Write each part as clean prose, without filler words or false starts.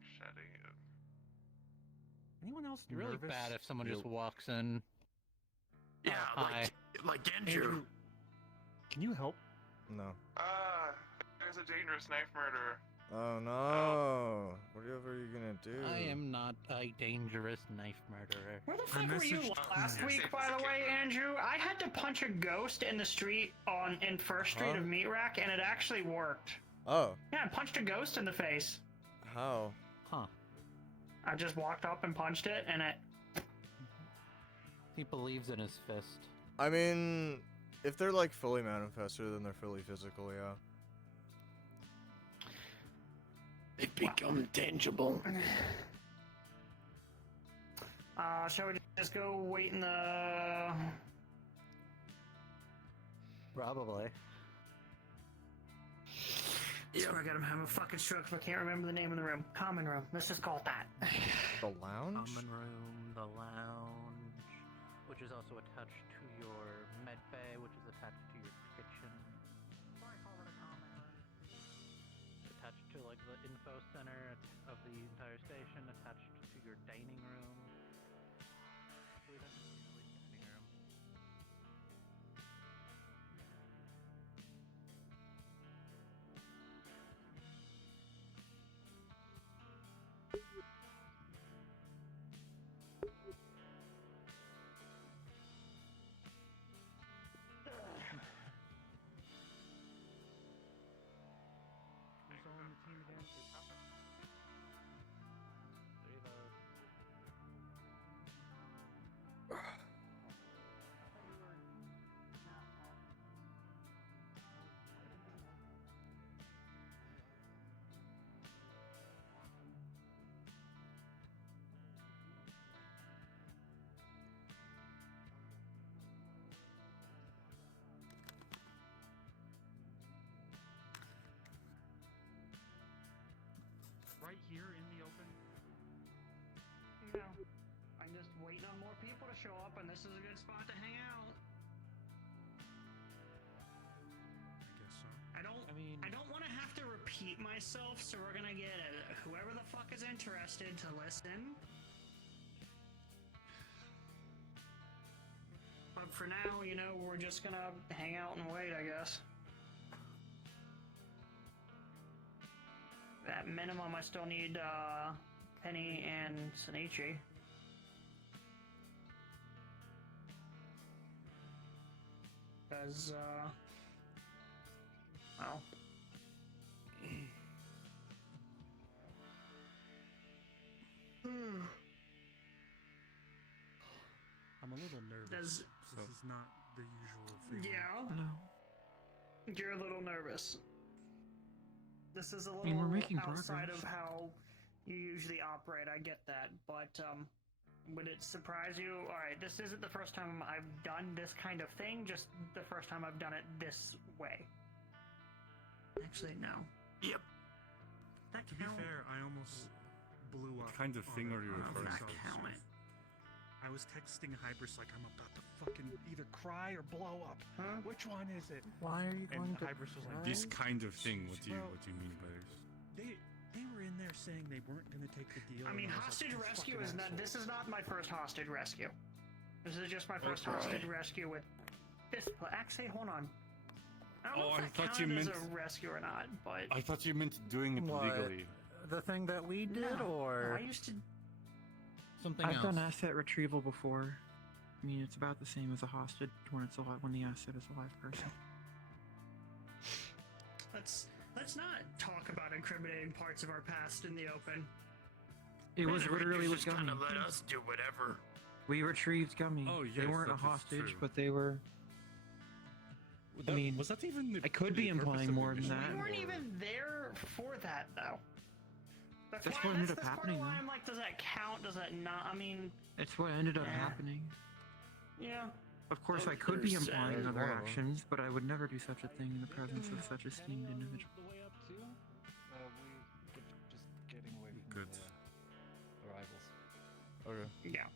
like shedding it. Anyone else It's really nervous? bad if someone just walks in. Yeah, Hi. like Andrew. Can you help? No. There's a dangerous knife murderer. Oh no! Whatever are you gonna do? I am not a dangerous knife murderer. Where the fuck were you last week, by the way, Andrew? I had to punch a ghost in the street in First Street of Meat Rack, and it actually worked. Oh. Yeah, I punched a ghost in the face. How? Huh. I just walked up and punched it, and it... He believes in his fist. I mean, if they're like fully manifested, then they're fully physical, yeah. They become tangible. Shall we just go wait in the... Probably. Yeah, I got him having a fucking stroke if I can't remember the name of the room. Common room. Let's just call it that. The lounge? Common room, the lounge, which is also attached to your med bay, which is attached to your kitchen. Attached to like the info center of the entire station, attached to your dining room. Actually, that's not really dining room. Who's on the team again? There you go. Right here in the open? You know, I'm just waiting on more people to show up, and this is a good spot to hang out. I guess so. I don't want to have to repeat myself, so we're gonna get whoever the fuck is interested to listen. But for now, you know, we're just gonna hang out and wait, I guess. At minimum, I still need Penny and Sonichi. Because, well... I'm a little nervous. This is not the usual thing. Yeah. No. You're a little nervous. This is a little we're making outside progress. of how you usually operate, I get that, but would it surprise you? Alright, this isn't the first time I've done this kind of thing, just the first time I've done it this way. Actually, no. Yep. That To be fair, I almost blew up. What kind of thing are you referring to? I was texting Hybris like I'm about to fucking either cry or blow up. Huh? Which one is it? Why are you And going to Hybris was like, This kind of thing. What do you Well- mean by this? They were in there saying they weren't going to take the deal. I mean, and was hostage like, "You rescue fucking is not. asshole." This is not my first hostage rescue. This is just my first Okay. hostage rescue with this. Actually, hold on. I don't know Oh, if I that thought you counted as meant- a rescue or not, but I thought you meant doing it What? legally. The thing that we did, No, or I used to. something I've else? done asset retrieval before. I mean, it's about the same as a hostage when it's when the asset is a live person. Let's not talk about incriminating parts of our past in the open. It was literally with just kind Gummy. of let us do whatever. We retrieved Gummy. Oh, they yes, weren't a that is hostage, true. but they were. I mean, was that even? The, I could be the purpose implying of the more than mission, that. We weren't or- even there for that, though. That's why, what ended up that's happening, part of why though. I'm like, does that count? Does that not? I mean, It's what ended up Yeah. happening. yeah. Of course, Oh, I could be there's, implying there's other one of 'em. actions, but I would never do such a thing in the presence of such esteemed individual. The way up too? We could just getting away from Good. the arrivals. Okay. Yeah.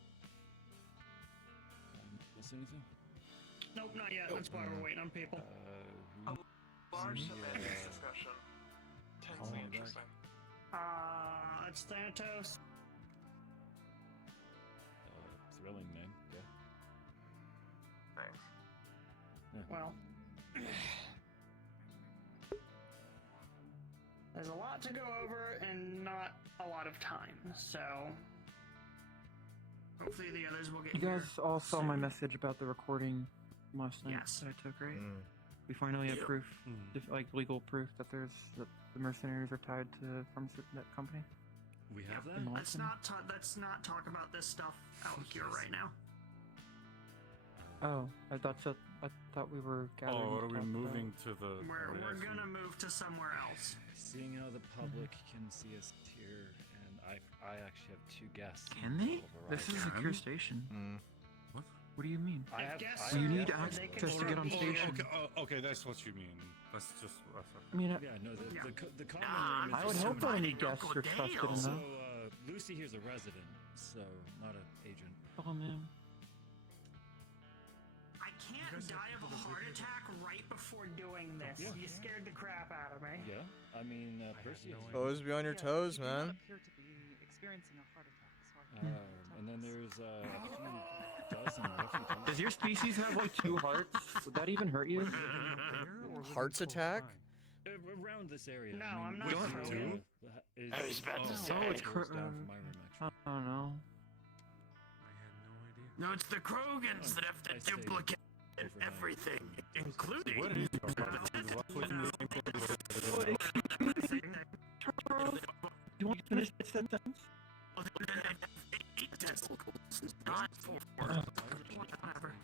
Miss anything? Nope, not yet. That's why we're waiting on people. Large Yeah. semantics discussion. Tensely Oh, interesting. That's Thanatos. Thrilling name. Yeah. Thanks. Well, there's a lot to go over and not a lot of time, so hopefully the others will get You here guys all saw my soon. message about the recording last night Yes. that I took, right? Mm. We finally have Yep. proof, Mm. like legal proof that the mercenaries are tied to that company. We have that? in Let's Lawson. let's not talk about this stuff out here right now. Oh, I thought we were gathering. Oh, to are we talk about- moving to the? We're gonna move to somewhere else. Seeing how the public can see us here, and I actually have 2 guests. Can they? who have This is a arrived. secure station. Mm. What do you mean? I If have. guests I So you are need allowed, access they can to still get on be station. here. Okay, that's what you mean. That's just. I mean, Yeah, no, the, Yeah. the common room is I would just hope somebody- any guests are trusted So, enough. Lucy here's a resident, so not an agent. Oh man. I can't die of a heart attack right before doing this. Yeah. You scared the crap out of me. Yeah, I mean, Percy is. Always be on your toes, man. appear to be experiencing a heart attack, so And then there's a few dozen refugees. Does your species have like 2 hearts? Would that even hurt you? Hearts attack? Around this area. No, I mean, I'm not this sure. area is- I was about to oh, say. Oh, it's goes cr- down from my room, I actually. don't know. No, it's the Krogans that have I to stayed duplicate overnight. everything, including. What is your problem? You want to finish that sentence? Whatever.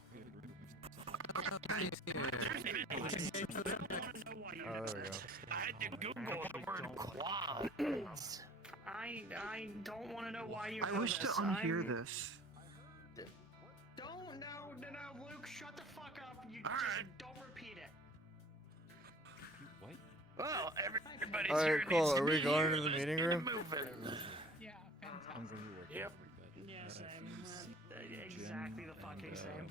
Oh, there we go. I had to Google the word quads. I don't want to know why you. I know wish to this. unhear I'm- this. Don't no, Luke, shut the fuck up. You All just right. don't repeat it. What? Well, everybody's Alright, here cool. needs to Are we be going here. into the Let's meeting get it room? moving. yeah, fantastic. I'm going to work Yep. pretty bad. Yeah, If same. you see Exactly Jen the fucking and, same.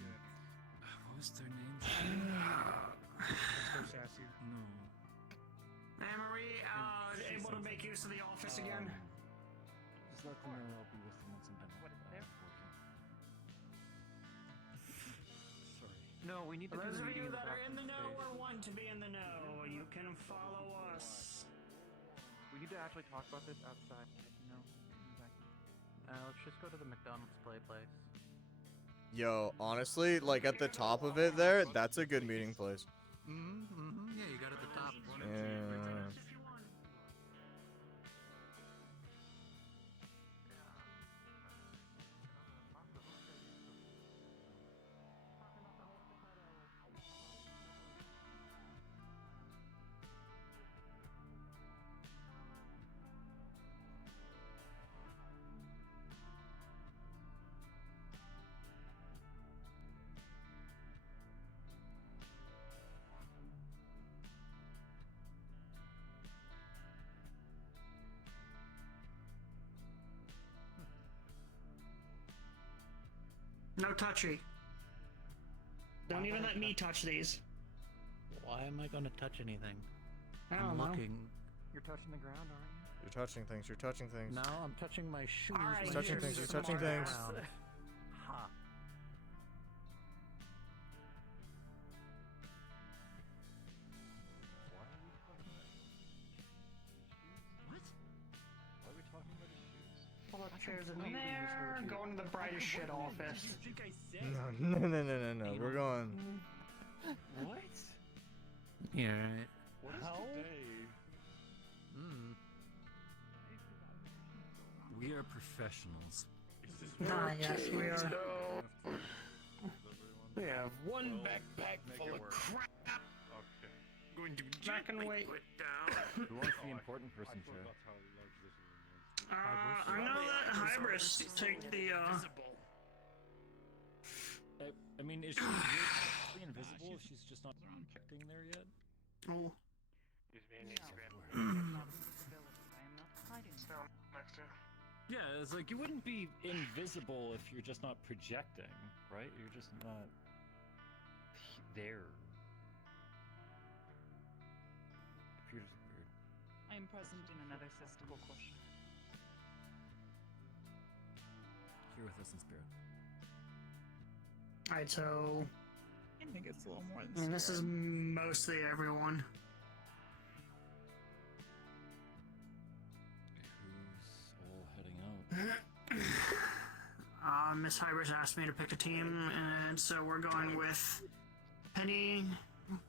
What was their name? Let's go, Sassy. No. Anne-Marie, able to make use of the office again? Just let them know I'll be with them once I'm done. What is there? Sorry. No, we need For to do those the of meeting you in the that are back in the know space. or want to be in the know, you can follow us. We need to actually talk about this outside. You know, Let's just go to the McDonald's play place. Yo, honestly, like at the top of it there, that's a good meeting place. Yeah, you got at the top. Yeah. If you want. No touchy. Don't even let me touch these. Why am I going to touch anything? I I'm don't know. looking. you're touching the ground, aren't you? You're touching things. You're touching things. No, I'm touching my shoes. Alright, My touching shoes things, are you're touching on the things. ground. Ha. What? Why are we talking about his shoes? Pull up chairs in there. Go into the brightest shit office. What did you guys say? No. We're going. What? Yeah, right. What is How? today? Mm. We are professionals. Ah, yes, we are. We have one backpack full of work. crap. Okay. Going to be Not gonna gently wait. put down. Who wants the important person chair? I know that Hybris take the Visible. I mean, is she really invisible if she's just not projecting there yet? Oh, Excuse me, I need to grab I am not hiding. down next to you. Yeah, it's like you wouldn't be invisible if you're just not projecting, right? You're just not there. Computer's weird. I am present in another mystical question. here with us in spirit. Alright, so I think it's a little more I than mean, this is spirit. mostly everyone. Who's all heading out? Miss Hybers asked me to pick a team, and so we're going with Penny,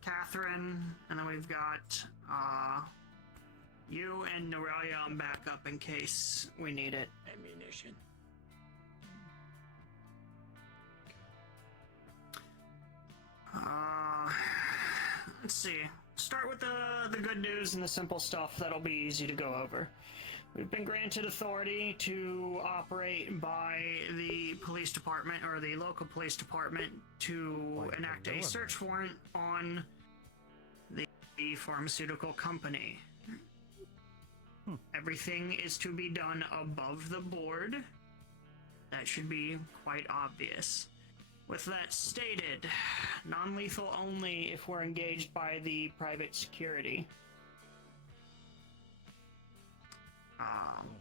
Catherine, and then we've got you and Norelia on backup in case we need it. Ammunition. Let's see. Start with the good news and the simple stuff that'll be easy to go over. We've been granted authority to operate by the police department or the local police department to Like enact the a villain. search warrant on the pharmaceutical company. Everything is to be done above the board. That should be quite obvious. With that stated, non-lethal only if we're engaged by the private security.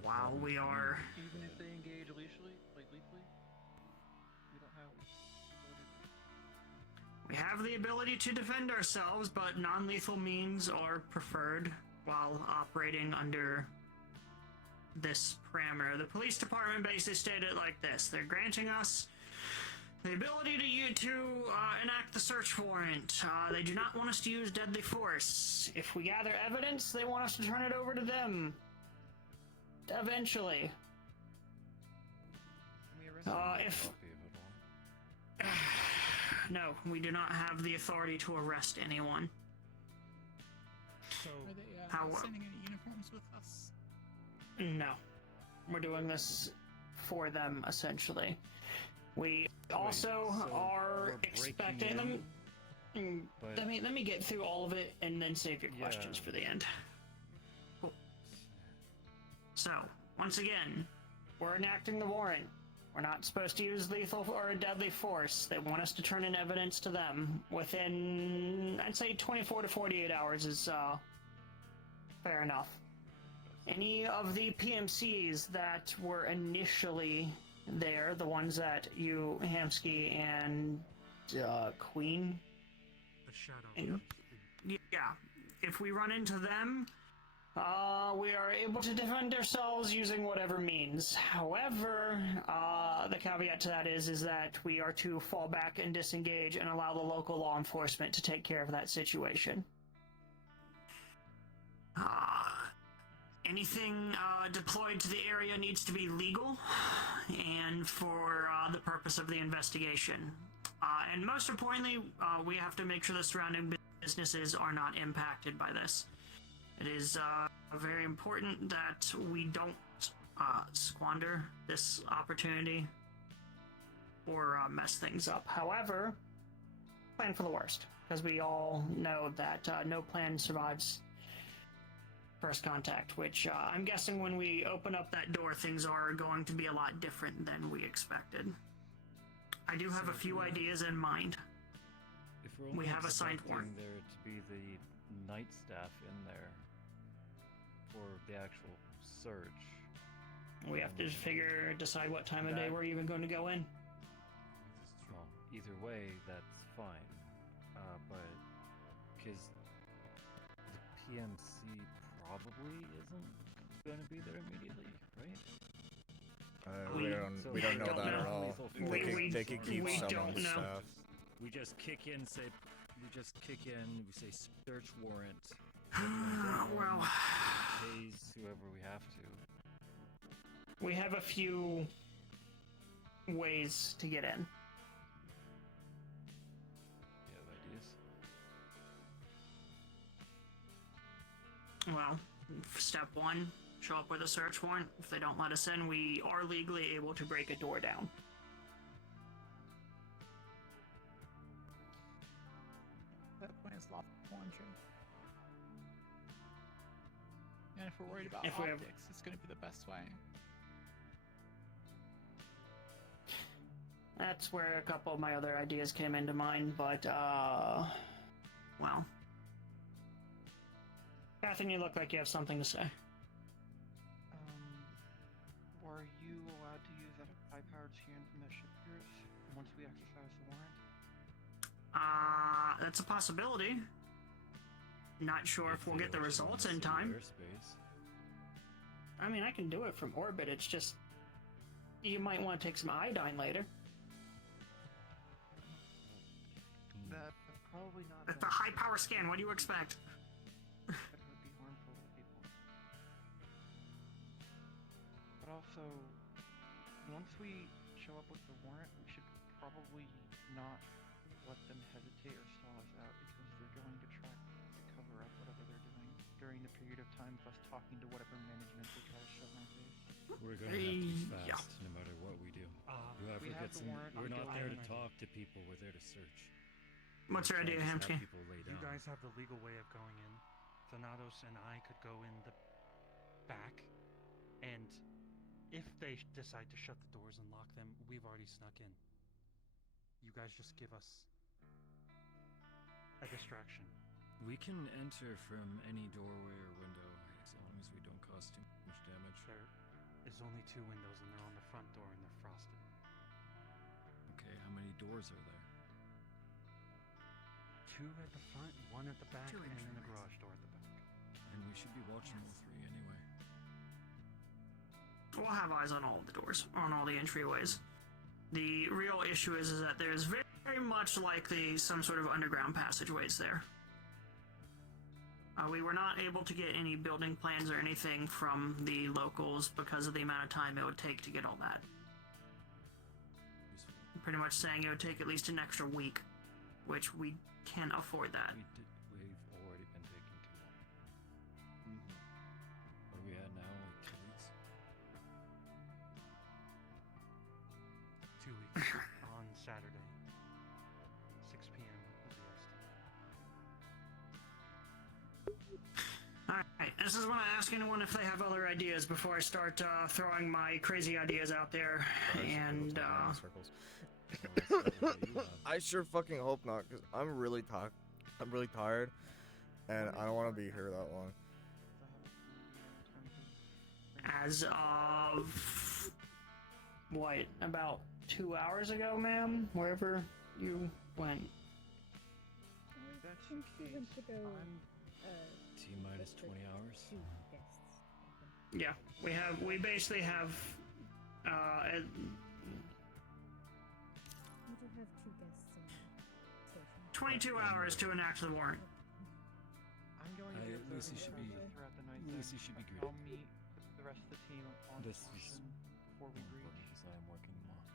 While we are... Even if they engage lethally, we don't have. We have the ability to defend ourselves, but non-lethal means are preferred while operating under this parameter. The police department basically stated it like this. They're granting us the ability to enact the search warrant. They do not want us to use deadly force. If we gather evidence, they want us to turn it over to them. Eventually. If... Copy of it all. No, we do not have the authority to arrest anyone. So, Are they How- sending any uniforms with us? No. We're doing this for them, essentially. We also so are we're expecting breaking them... but- Let me get through all of it and then save your questions Yeah. for the end. Cool. So, once again, we're enacting the warrant. We're not supposed to use lethal or deadly force. They want us to turn in evidence to them within, I'd say, 24 to 48 hours is fair enough. Any of the PMCs that were initially there, the ones that you, Hamsky, and Queen, the shadow. and yeah, if we run into them, we are able to defend ourselves using whatever means. However, the caveat to that is that we are to fall back and disengage and allow the local law enforcement to take care of that situation. Anything deployed to the area needs to be legal and for the purpose of the investigation. And most importantly, we have to make sure the surrounding businesses are not impacted by this. It is very important that we don't squander this opportunity or mess things up. However, plan for the worst, because we all know that no plan survives first contact, which I'm guessing when we open up that door, things are going to be a lot different than we expected. I do have a few ideas in mind. If we're We only have a signed warrant. expecting there to be the night staff in there for the actual search, We have to decide what time of day we're even going to go in. well, either way, that's fine. But because the PMC probably isn't going to be there immediately, right? We don't know don't that know. at all. They could keep we some on don't the know. staff. We just kick in, we say search warrant. Well, Pays whoever we have to. we have a few ways to get in. You have ideas? Well, step one, show up with a search warrant. If they don't let us in, we are legally able to break a door down. That point is lawful entry. And if we're worried about If we have- optics, it's going to be the best way. That's where a couple of my other ideas came into mind, but, well. Catherine, you look like you have something to say. Were you allowed to use that high-powered scan from that ship of yours once we exercise the warrant? That's a possibility. Not sure if we'll get the results in time. Airspace. I mean, I can do it from orbit. It's just you might want to take some iodine later. That's probably not. It's a high-power scan. What do you expect? That would be harmful to people. But also, once we show up with the warrant, we should probably not let them hesitate or stall us out because they're going to try to cover up whatever they're doing during the period of time of us talking to whatever management they try to shove in our face. We're gonna have to be fast, Yeah. no matter what we do. Whoever we have gets the in, warrant, we're I'll not go there ahead to and- talk to people. We're there to search. What's your idea, Can't just have Hamsky? people lay You down. guys have the legal way of going in. Thanatos and I could go in the back, and if they decide to shut the doors and lock them, we've already snuck in. You guys just give us a distraction. We can enter from any doorway or window as long as we don't cause too much damage. There is only 2 windows, and they're on the front door, and they're frosted. Okay, how many doors are there? 2 at the front, 1 at the back, 2 and then the entryways. garage door at the back. And we should be watching all 3 anyway. We'll have eyes on all of the doors, on all the entryways. The real issue is that there's very, very much likely some sort of underground passageways there. We were not able to get any building plans or anything from the locals because of the amount of time it would take to get all that. Useful. Pretty much saying it would take at least an extra week, which we can't afford that. We've already been taking too long. What are we at now? Like 2 weeks? 2 weeks on Saturday, 6 p.m. was the estimate. Alright, this is when I ask anyone if they have other ideas before I start throwing my crazy ideas out there. And, Circles. So let's see what you have. I sure fucking hope not, because I'm really tired, and I don't want to be here that long. as of, what, about 2 hours ago, ma'am? Wherever you went. That's Since the we went case, to go, T minus 20 hours. 2 guests. Yeah, we basically have, We do have 2 guests in the station. 22 hours to enact the warrant. I'm going to Hey, get Lucy those should be- information throughout the night. Lucy then. should be great. I'll meet with the rest of the team on This is station before we reach. because I am working tomorrow.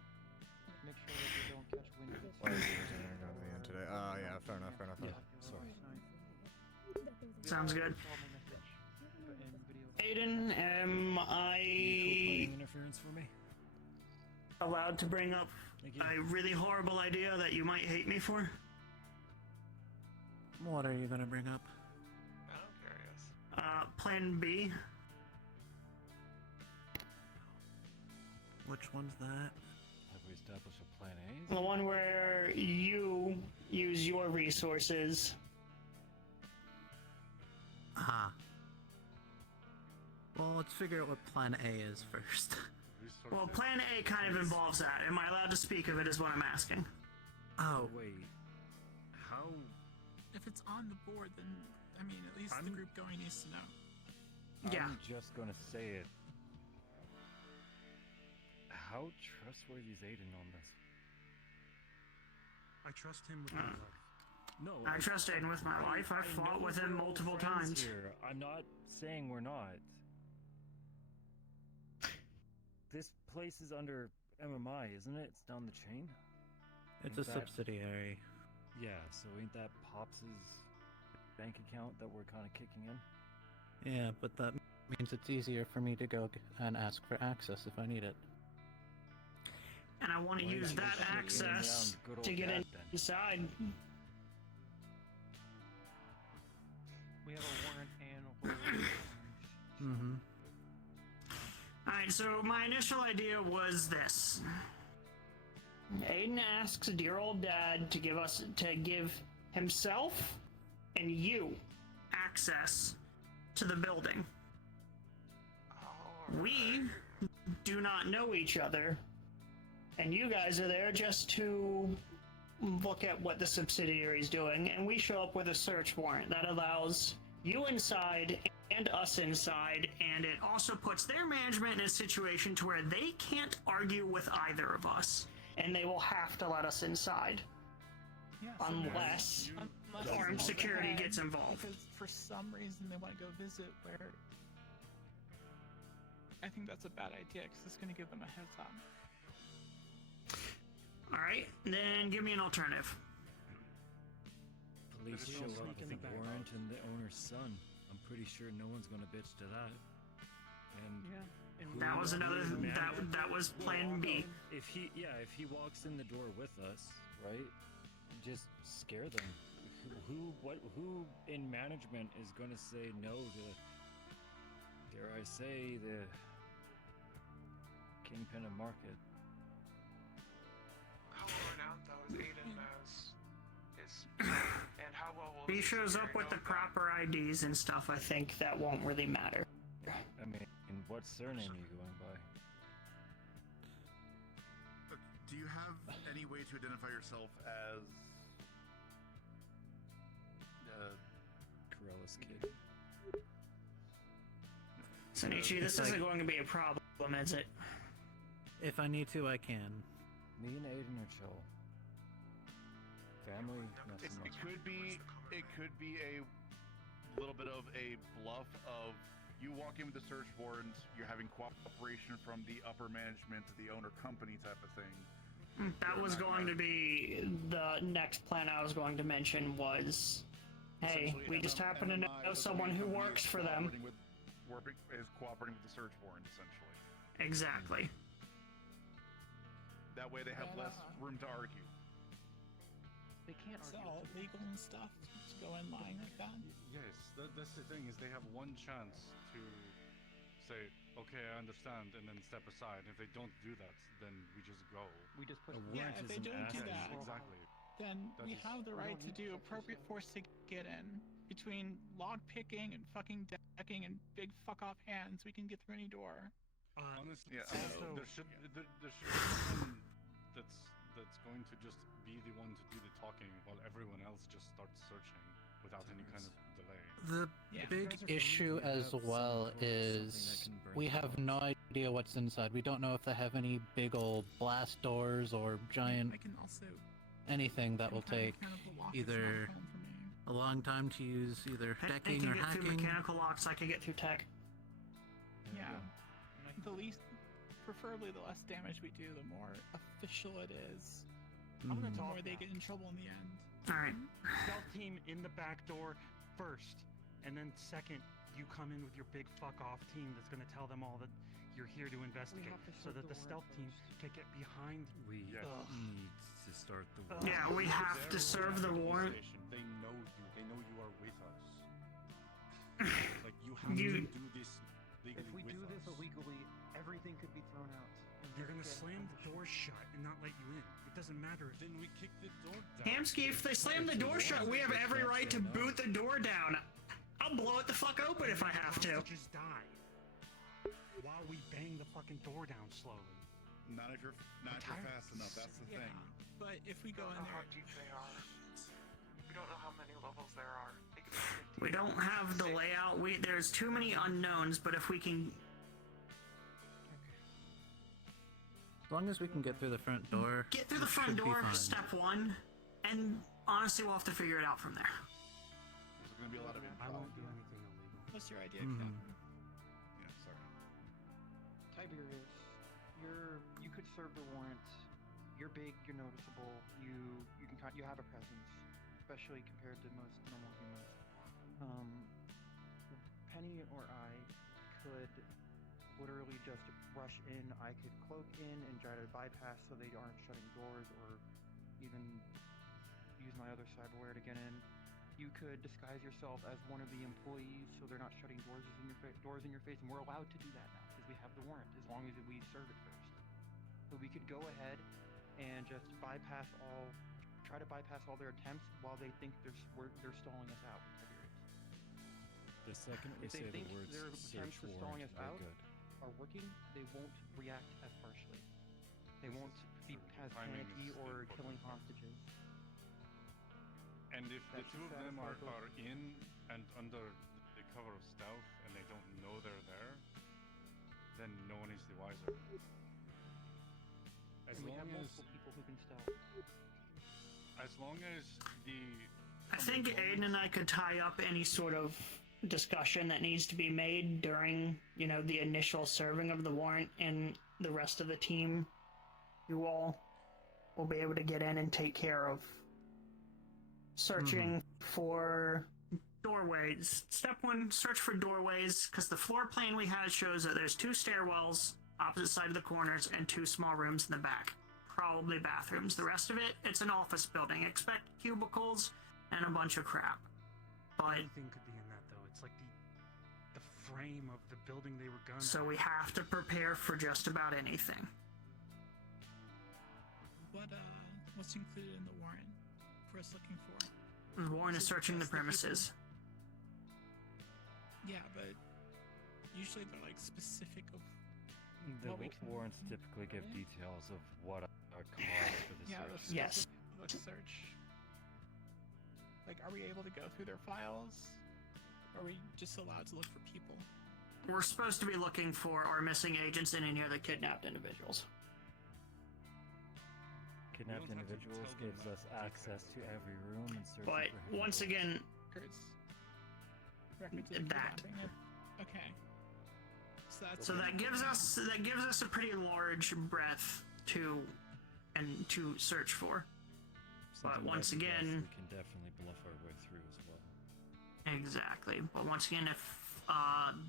Make sure that we don't catch wind of it. Why is it gonna go to the end today? Yeah, fair enough. Yeah, sorry. Sounds good. Aiden, am Cool I playing interference for me. allowed to bring up Thank you. a really horrible idea that you might hate me for? What are you gonna bring up? I don't care, yes. Plan B. Which one's that? Have we established a plan A? The one where you use your resources. Ah. Well, let's figure out what Plan A is first. Well, Plan A kind of involves that. Am I allowed to speak of it is what I'm asking. Oh, Wait. How? If it's on the board, then I mean, at least the group going needs to know. Yeah. I'm just gonna say it. How trustworthy is Aiden on this? I trust him with my life. No. I trust Aiden with my life. I've fought know with him we're all multiple friends times. Here. I'm not saying we're not. This place is under MMI, isn't it? It's down the chain. it's Ain't a that- subsidiary. Yeah, so ain't that Pops's bank account that we're kind of kicking in? Yeah, but that means it's easier for me to go and ask for access if I need it. And I want to Why don't use you that just sneak in access around good to old get Dad then? inside. We have a warrant and a lawyer. Mm-hmm. Alright, so my initial idea was this. Aiden asks dear old dad to give himself and you access to the building. We do not know each other, And you guys are there just to look at what the subsidiary is doing, and we show up with a search warrant that allows you inside and us inside, and it also puts their management in a situation to where they can't argue with either of us, and they will have to let us inside. Yeah, so Unless armed security gets involved. Because for some reason they want to go visit where I think that's a bad idea because it's going to give them a heads up. Alright, then give me an alternative. Police show up with a warrant and the owner's son. I'm pretty sure no one's gonna bitch to that. And That was another, that was plan B. If he walks in the door with us, right? Just scare them. Who in management is gonna say no to, dare I say, the kingpin of market? How well renowned though is Aiden as his and how well will He shows up with the proper IDs and stuff, I think that won't really matter. I mean, what surname are you going by? Do you have any way to identify yourself as Corellis kid? Sonichi, this isn't going to be a problem, is it? If I need to, I can. Me and Aiden are chill. Family, not so much. It could be a little bit of a bluff of you walk in with the search warrant, you're having cooperation from the upper management, the owner company type of thing. That was going to be the next plan I was going to mention was, hey, we just happen to know someone who works for them. Is cooperating with the search warrant, essentially. Exactly. That way they have less room to argue. They can't sell legal and stuff to go in line like that. Yes, that's the thing, is they have one chance to say, okay, I understand, and then step aside. If they don't do that, then we just go. We just put Yeah, if they don't do that, Exactly. then That we is- have the right to do appropriate force to get in. Between log picking and fucking decking and big fuck off hands, we can get through any door. Honestly, Yeah, also, there should be someone that's going to just be the one to do the talking while everyone else just starts searching without any kind of delay. The big issue as well is we have no idea what's inside. We don't know if they have any big old blast doors or giant I can also anything that will take mechanical lock is not either a problem for me. a long time to use, either I decking can or get through hacking. mechanical locks, I can get through tech. Yeah. The least, preferably the less damage we do, the more official it is. I'm gonna The talk more they get in trouble in the end. Alright. Stealth team in the back door first, and then second, you come in with your big fuck off team that's gonna tell them all that you're here to investigate, so that the stealth team can get behind. We need to start the war. Yeah, we have to serve the warrant. They know you. They know you are with us. Like you have You- to do this legally If we with do us. this illegally, everything could be thrown out. They're gonna slam the door shut and not let you in. It doesn't matter. Then we kick the door down. Hamsky, if they slam the door shut, we have every right to boot the door down. I'll blow it the fuck open if I have to. Just die while we bang the fucking door down slowly. Not if you're fast enough. That's the thing. But if we go We in don't know how there, deep they are. We don't know how many levels there are. They could be 50. We don't have the layout. There's too many unknowns, but if we can As long as we can get through the front door. get through the it front should be door, fine. step one, and honestly, we'll have to figure it out from there. There's going to be a lot of I won't do anything illegal. what's your idea, Mhm. Kevin? Yeah, sorry. Tiberius, you could serve the warrant. You're big, you're noticeable. You have a presence, especially compared to most normal humans. Penny or I could literally just rush in. I could cloak in and try to bypass so they aren't shutting doors, or even use my other cyberware to get in. You could disguise yourself as one of the employees so they're not shutting doors in your face, and we're allowed to do that now because we have the warrant as long as we serve it first. So we could go ahead and just try to bypass all their attempts while they think they're stalling us out. The second we If they say the think words their search attempts of stalling warrant, us we're out good. are working, they won't react as harshly. They won't be the timing is panicky or important. killing hostages. And if the That two should of them are satisfy both. in and under the cover of stealth and they don't know they're there, then no one is the wiser. As And we have long as multiple people who can stealth. the I think Aiden and I could tie up any sort of discussion that needs to be made during, the initial serving of the warrant, and the rest of the team, you all will be able to get in and take care of searching for doorways. Step 1, search for doorways, because the floor plan we had shows that there's 2 stairwells opposite side of the corners and 2 small rooms in the back. Probably bathrooms. The rest of it, it's an office building. Expect cubicles and a bunch of crap. But Anything could be in that though. It's like the frame of the building they were gonna. so we have to prepare for just about anything. What's included in the warrant for us looking for? The warrant is searching the just the people? premises. Yeah, but usually they're like specific of The what we can. warrants typically give details of what are caused for the Yeah, search. the Yes. scope of the search. Like, are we able to go through their files? Or are we just allowed to look for people? We're supposed to be looking for our missing agents and any other kidnapped individuals. Kidnapped don't have to individuals tell them gives that us to access to every room and searching But for hidden once doors. again, Records. Records of That. kidnapping. Okay. So that's so that gives us a pretty large breadth to search for. Something once like this, again- we can definitely bluff our way through as well. Exactly. But once again, if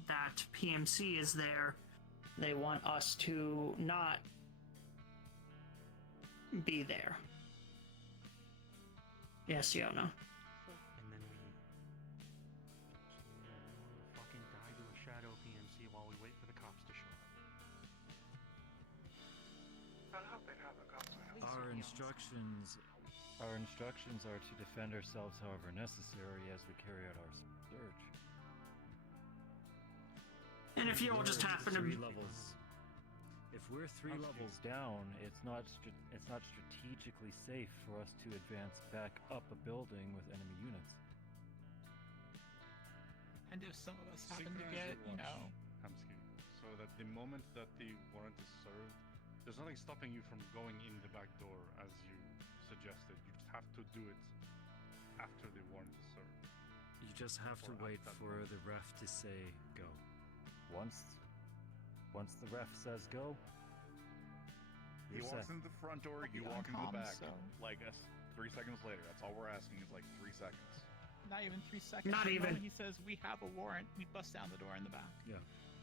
that PMC is there, they want us to not be there. Yes, Yona. And then we fucking die to a shadow PMC while we wait for the cops to show up. I'd hope they'd have the cops. Our instructions are to defend ourselves however necessary as we carry out our search. And if you all just happen to If we're 3 levels down, it's not strategically safe for us to advance back up a building with enemy units. And if some of us happen to get, Hamsky, so that the moment that the warrant is served, there's nothing stopping you from going in the back door as you suggested. You just have to do it after the warrant is served. You just have to Or wait at that for the ref to say go. Once the ref says go, He you're walks set. into the front door, I'll you be walk on into the comms, back. so- Like 3 seconds later. That's all we're asking is like 3 seconds. not even 3 seconds. Not The even. moment he says we have a warrant, we bust down the door in the back. Yeah,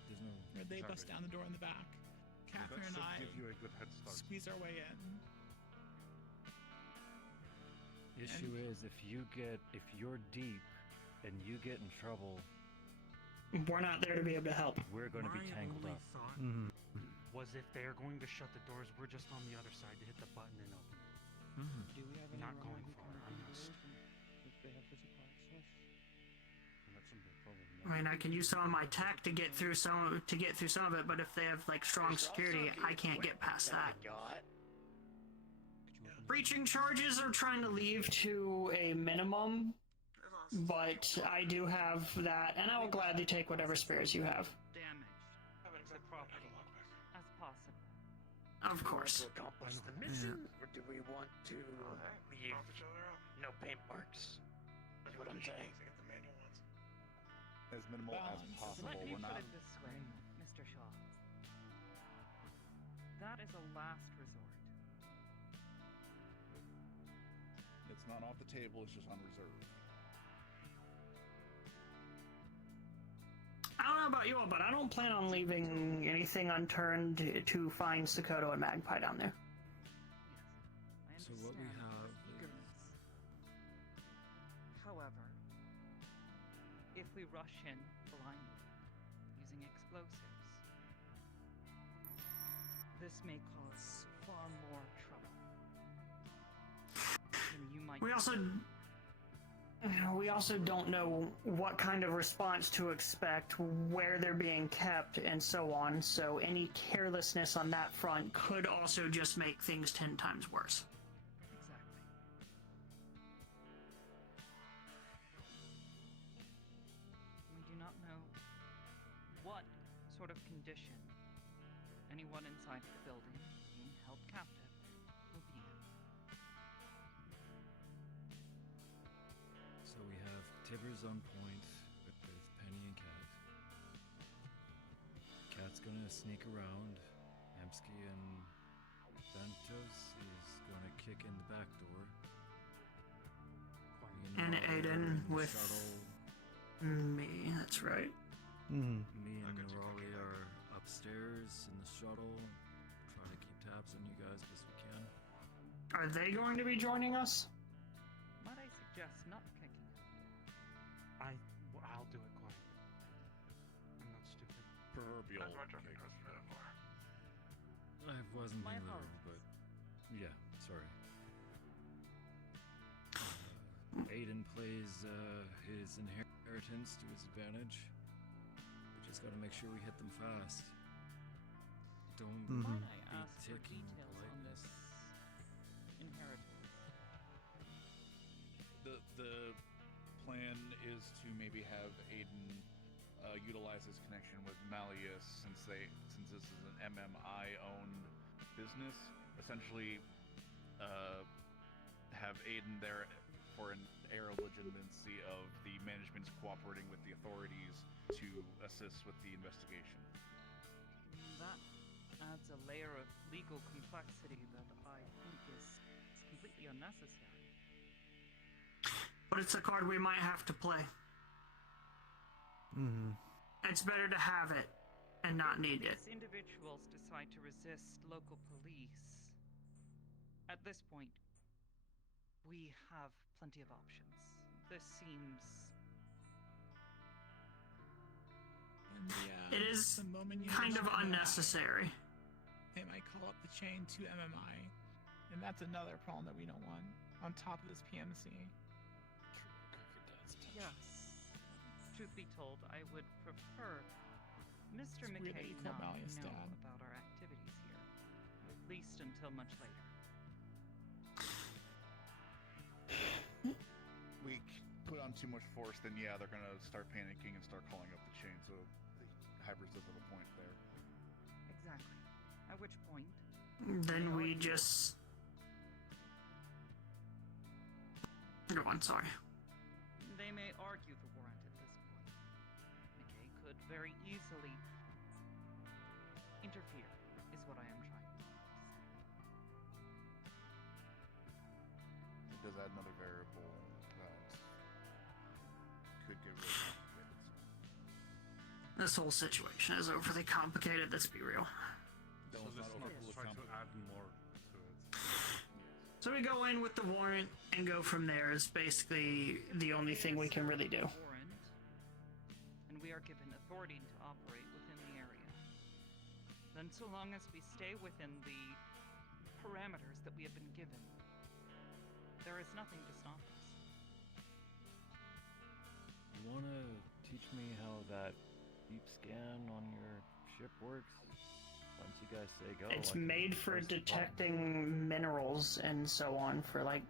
there's no. Or they bust Exactly. down the door in the back. Catherine that and should I give you a good head start. squeeze our way in. Issue is if you're deep and you get in trouble, we're not there to be able to help. we're going to be My tangled only up. thought was if they're going to shut the doors, we're just on the other side to hit the button and open it. Do we have any Not runner going who for can it, open I'm the not doors if they have physical access? That shouldn't be a problem. I mean, I can use some of my tech to get through some of it, but if they have like strong security, I can't get past that. Breaching charges are trying to leave to a minimum, but I do have that, and I will gladly take whatever spares you have. Damage Haven't to exactly property had a lockpick. as possible. Of course. accomplish the mission, or do we want to leave Help each other out. no paint marks? Is what I'm saying. To get the manual ones. As minimal as possible. Let me We're put not. it this way, Mr. Shaw. That is a last resort. It's not off the table. It's just on reserve. I don't know about you all, but I don't plan on leaving anything unturned to find Sokoto and Magpie down there. I So what we understand have your eagerness. However, if we rush in blindly, using explosives, this may cause far more trouble than you might. We also we also don't know what kind of response to expect, where they're being kept, and so on. So any carelessness on that front could also just make things 10 times worse. Exactly. We do not know what sort of condition anyone inside the building being held captive will be in. So we have Tibbers on point with Penny and Cat. Cat's gonna sneak around. Emsky and Ventos is gonna kick in the back door. And Raleigh are Aiden in the with shuttle. me, that's right. Mm-hmm. Me and Raleigh are upstairs in the shuttle. Try to keep tabs on you guys best we can. Are they going to be joining us? Might I suggest not kicking? I'll do it quietly. I'm not stupid. Proverbial. I wasn't My being literal, apologies. but yeah, sorry. Aiden plays his inheritance to his advantage. We just gotta make sure we hit them fast. Don't Might be I ask for ticking details on politeness. this inheritance? The plan is to maybe have Aiden utilize his connection with Malleus since this is an MMI owned business. Essentially, have Aiden there for an air of legitimacy of the management's cooperating with the authorities to assist with the investigation. That adds a layer of legal complexity that I think is completely unnecessary. But it's a card we might have to play. Mm-hmm. It's better to have it and not need it. These individuals decide to resist local police. At this point, we have plenty of options. This seems... And It is the moment you kind of mention MMI, unnecessary. They might call up the chain to MMI, and that's another problem that we don't want on top of this PMC. Yes. Truth be told, I would prefer Mr. It's weird that McKay you call not Malleus know Dad. about our activities here. At least until much later. We put on too much force, then yeah, they're gonna start panicking and start calling up the chain. So the hybrids does have a point there. Exactly. At which point... Then we just... Go on, sorry. They may argue the warrant at this point. McKay could very easily interfere, is what I am trying to say. It does add another variable that could get really complicated. This whole situation is overly complicated, let's be real. So let's not try to add more to it. So we go in with the warrant and go from there is basically the only thing we can really do. Warrant, and we are given authority to operate within the area. Then so long as we stay within the parameters that we have been given, there is nothing to stop us. You wanna teach me how that deep scan on your ship works? Once you guys say go, It's I can made for press the button. detecting minerals and so on for like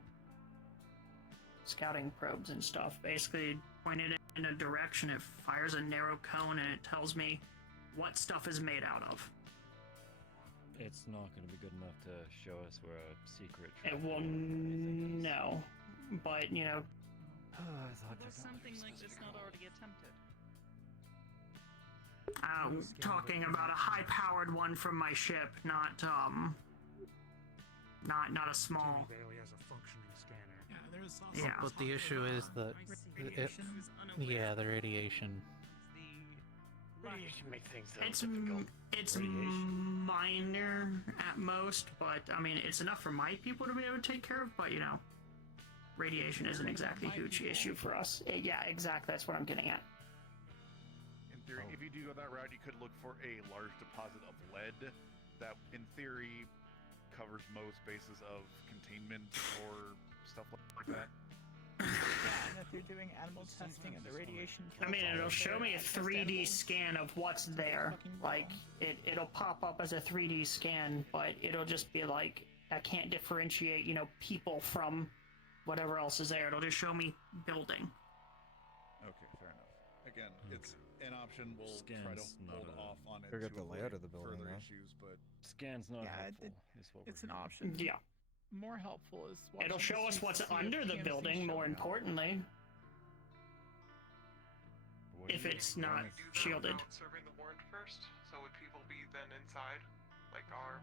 scouting probes and stuff. Basically, point it in a direction, it fires a narrow cone and it tells me what stuff is made out of. It's not going to be good enough to show us where a secret. It will no, but you know. I thought Was something like this not already attempted? Talking about a high-powered one from my ship, not a small. Bailey has a functioning scanner. Yeah, there's also Yeah. But the issue is that radiation. yeah, the radiation. Radiation makes things so It's difficult. it's minor at most, but I mean it's enough for my people to be able to take care of. But you know, radiation isn't exactly a huge issue for us. Yeah, exactly. That's what I'm getting at. In theory, if you do go that route, you could look for a large deposit of lead that, in theory, covers most bases of containment or stuff like that. Yeah, and if you're doing animal testing and the radiation I mean, kills all it'll of show the me a test 3D animals. scan of what's there. Like, it'll pop up as a 3D scan, but it'll just be like, I can't differentiate, you know, people from whatever else is there. It'll just show me building. Okay, fair enough. Again, it's an option. We'll try to Scan's not hold a- off on it Figure to out the layout avoid of the building, further though. issues, but Scan's not Yeah, helpful. Is what it's we're an hearing. option. Yeah. More helpful is It'll watching show the us streets what's to see if under the PMC building, more showing up. importantly. What do If you it's want not us Do to- that shielded. without serving the warrant first? So would people be then inside? Like our...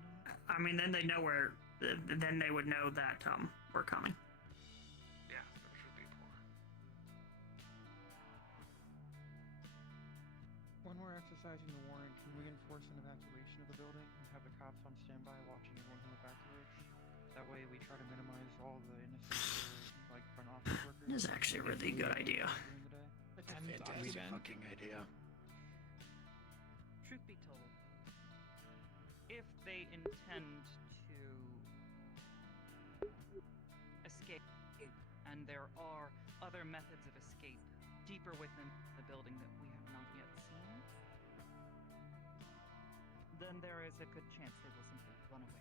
I mean, then they know where. Then they would know that we're coming. Yeah, that should be poor. When we're exercising the warrant, can we enforce an evacuation of the building and have the cops on standby watching everyone who evacuates? That way we try to minimize all the innocent, like, front office workers. It is actually a really good idea. During the day. That's a fantastic fucking idea. Truth be told, if they intend to escape, and there are other methods of escape deeper within the building that we have not yet seen, then there is a good chance they will simply run away.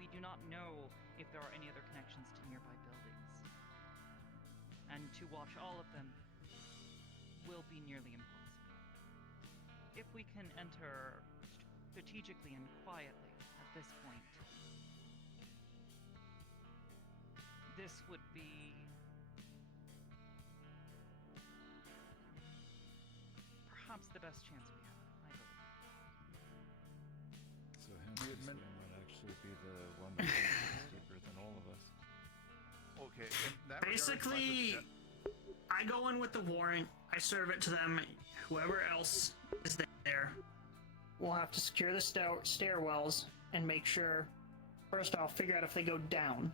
We do not know if there are any other connections to nearby buildings, and to watch all of them will be nearly impossible. If we can enter strategically and quietly at this point, this would be perhaps the best chance we have, I believe. So Hansky's way might actually be the one that is deeper than all of us. okay. In that regard, Basically, I go in with the warrant, I serve it to them, whoever else is there will have to secure the stairwells and make sure, first off, figure out if they go down.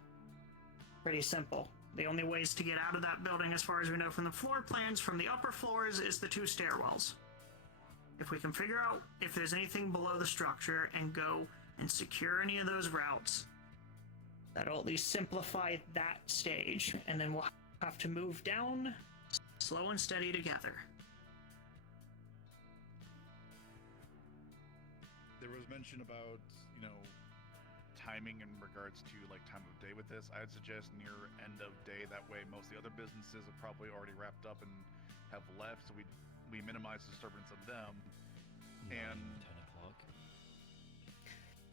Pretty simple. The only ways to get out of that building, as far as we know from the floor plans, from the upper floors, is the 2 stairwells. If we can figure out if there's anything below the structure and go and secure any of those routes, that'll at least simplify that stage, and then we'll have to move down slow and steady together. there was mention about, you know, timing in regards to like time of day with this. I'd suggest near end of day. That way, most of the other businesses have probably already wrapped up and have left, so we minimize disturbance of them. And 10 o'clock.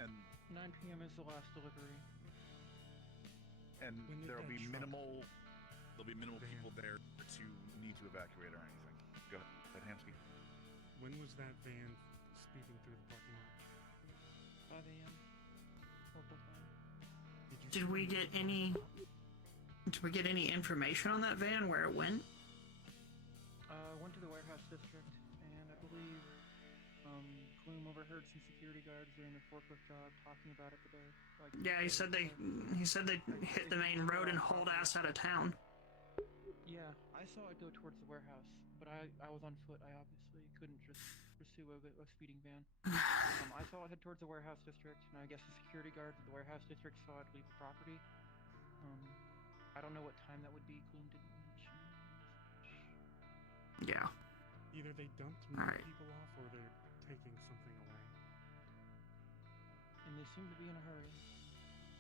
And 9 p.m. is the last delivery. and When did there'll that be truck- there'll be minimal people there to need to evacuate or anything. Go ahead, Hansky. When was that van speeding through the parking lot? 5 a.m. local time. Did we get any information on that van, where it went? Went to the warehouse district, and I believe Gloom overheard some security guards doing their forklift job talking about it today. Like, Yeah, he said they hit the main road and hauled ass out of town. Yeah, I saw it go towards the warehouse, but I was on foot. I obviously couldn't just pursue a speeding van. I saw it head towards the warehouse district, and I guess the security guards at the warehouse district saw it leave the property. I don't know what time that would be. Gloom didn't mention. Yeah. Either they dumped All more right. people off, or they're taking something away. And they seemed to be in a hurry.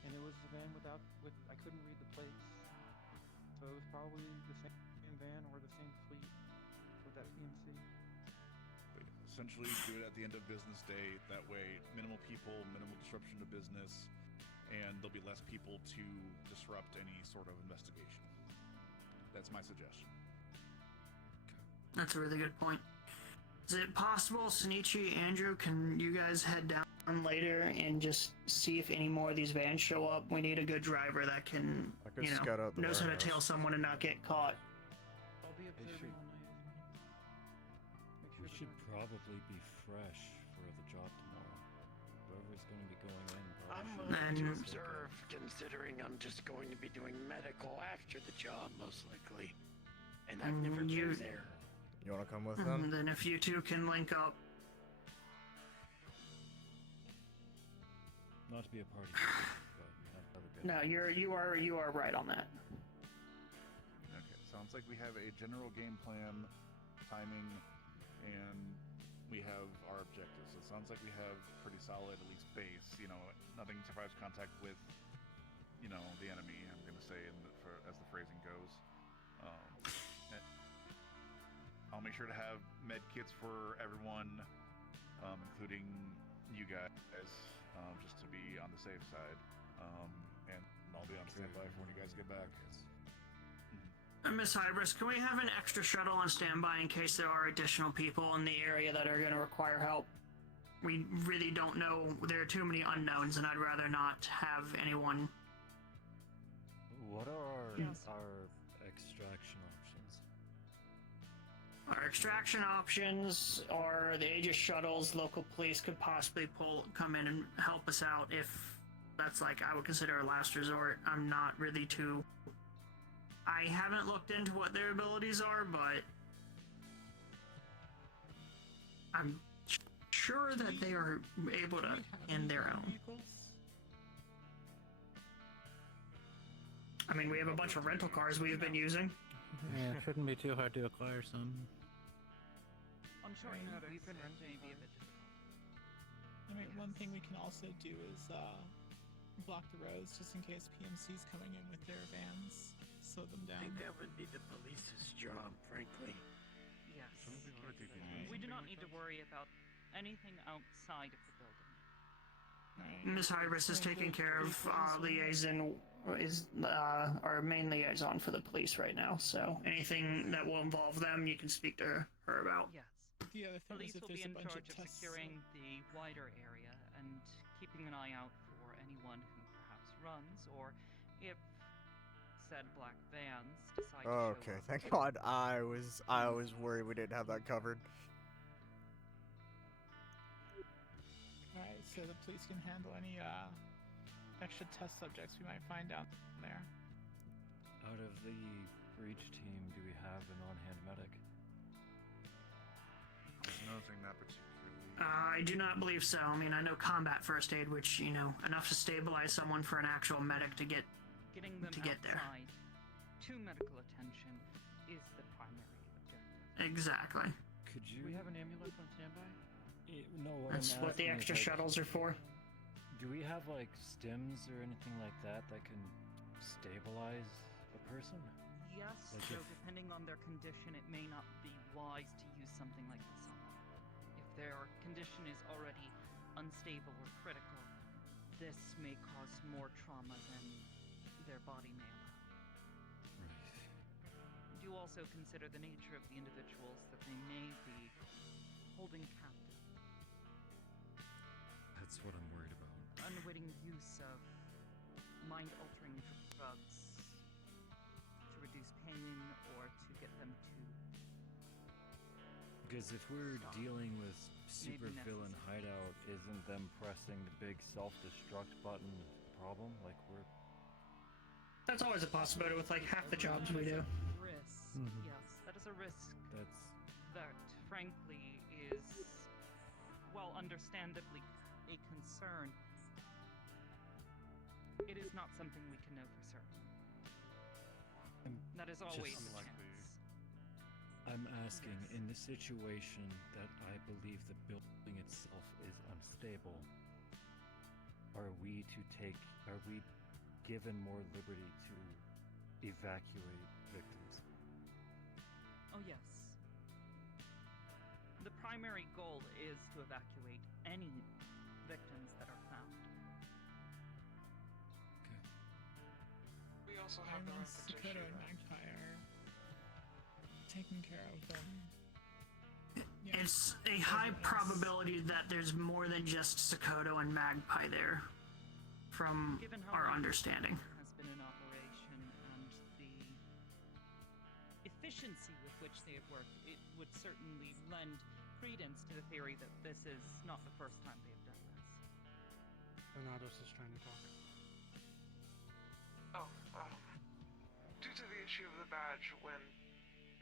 And it was the van I couldn't read the plates. So it was probably the same van or the same fleet with that PMC. But essentially, do it at the end of business day. That way, minimal people, minimal disruption to business, and there'll be less people to disrupt any sort of investigation. That's my suggestion. That's a really good point. Is it possible, Sunichi, Andrew, can you guys head down later and just see if any more of these vans show up? We need a good driver that can, I could you know, scout out the knows how to warehouse. tail someone and not get caught. I'll be observing all night. We should probably be fresh for the job tomorrow. Whoever's going to be going in. I'm probably willing should to just look observe, considering I'm just going to be doing medical after the job, most likely. And I've never been there. You want to come with them? Then if you two can link up. Not to be a party, but have a good. No, you are right on that. sounds like we have a general game plan, timing, and we have our objectives. So it sounds like we have pretty solid, at least base. Nothing survives contact with, the enemy. I'm gonna say, as the phrasing goes. I'll make sure to have med kits for everyone, including you guys, just to be on the safe side. And I'll be on standby for when you guys get back. Miss Hybris, can we have an extra shuttle on standby in case there are additional people in the area that are going to require help? We really don't know. There are too many unknowns, and I'd rather not have anyone. What are our extraction options? Our extraction options are the Aegis shuttles. Local police could possibly come in and help us out if that's I would consider a last resort. I'm not really too. I haven't looked into what their abilities are, but I'm sure that they are able to end their own. I mean, we have a bunch of rental cars we've been using. Yeah, it shouldn't be too hard to acquire some. On short notice, we've been it may renting be a cars. bit difficult. I mean, one thing we can also do is block the roads just in case PMC's coming in with their vans. Slow them I down. think that would be the police's job, frankly. Yes. Right. We do not need to worry about anything outside of the building. Miss Hybris is taking care of liaison, is our main liaison for the police right now. So anything that will involve them, you can speak to her about. Yes. The other thing Police is if will there's be a in bunch charge of of tests. securing the wider area and keeping an eye out for anyone who perhaps runs, or if said black vans decide to show Okay, up. thank God. I was worried we didn't have that covered. Alright, so the police can handle any extra test subjects we might find down there. Out of the breach team, do we have an on-hand medic? There's nothing that particularly. I do not believe so. I mean, I know combat first aid, which, enough to stabilize someone for an actual medic to get Getting them to get there. outside to medical attention is the primary objective. Exactly. Could Do we have an ambulance on standby? No, That's what the extra shuttles are for. Do we have stims or anything like that can stabilize a person? Yes, Like so if- depending on their condition, it may not be wise to use something like this on them. If their condition is already unstable or critical, this may cause more trauma than their body may allow. Right. Do also consider the nature of the individuals that they may be holding captive. That's what I'm worried about. Unwitting use of mind-altering drugs to reduce pain or to get them to. Because if we're Stop. dealing with Maybe supervillain necessary. hideout, isn't them pressing the big self-destruct button a problem? That's always a possibility with half the jobs we do. Risk. Mhm. Yes, that is a risk That's that, frankly, is, well, understandably a concern. It is not something we can know for certain. That is always just- a Unlikely. chance. I'm asking, Yes. in the situation that I believe the building itself is unstable, are we given more liberty to evacuate victims? Oh, yes. The primary goal is to evacuate any victims that are found. We also have the Once right to Dakota and shoot. Magpie are taking care of them. Yeah. It's a high probability that there's more than just Sokoto and Magpie there, from Given how our long understanding. has been in operation and the efficiency with which they have worked, it would certainly lend credence to the theory that this is not the first time they have done this. Donatos is trying to talk. Oh, due to the issue of the badge, when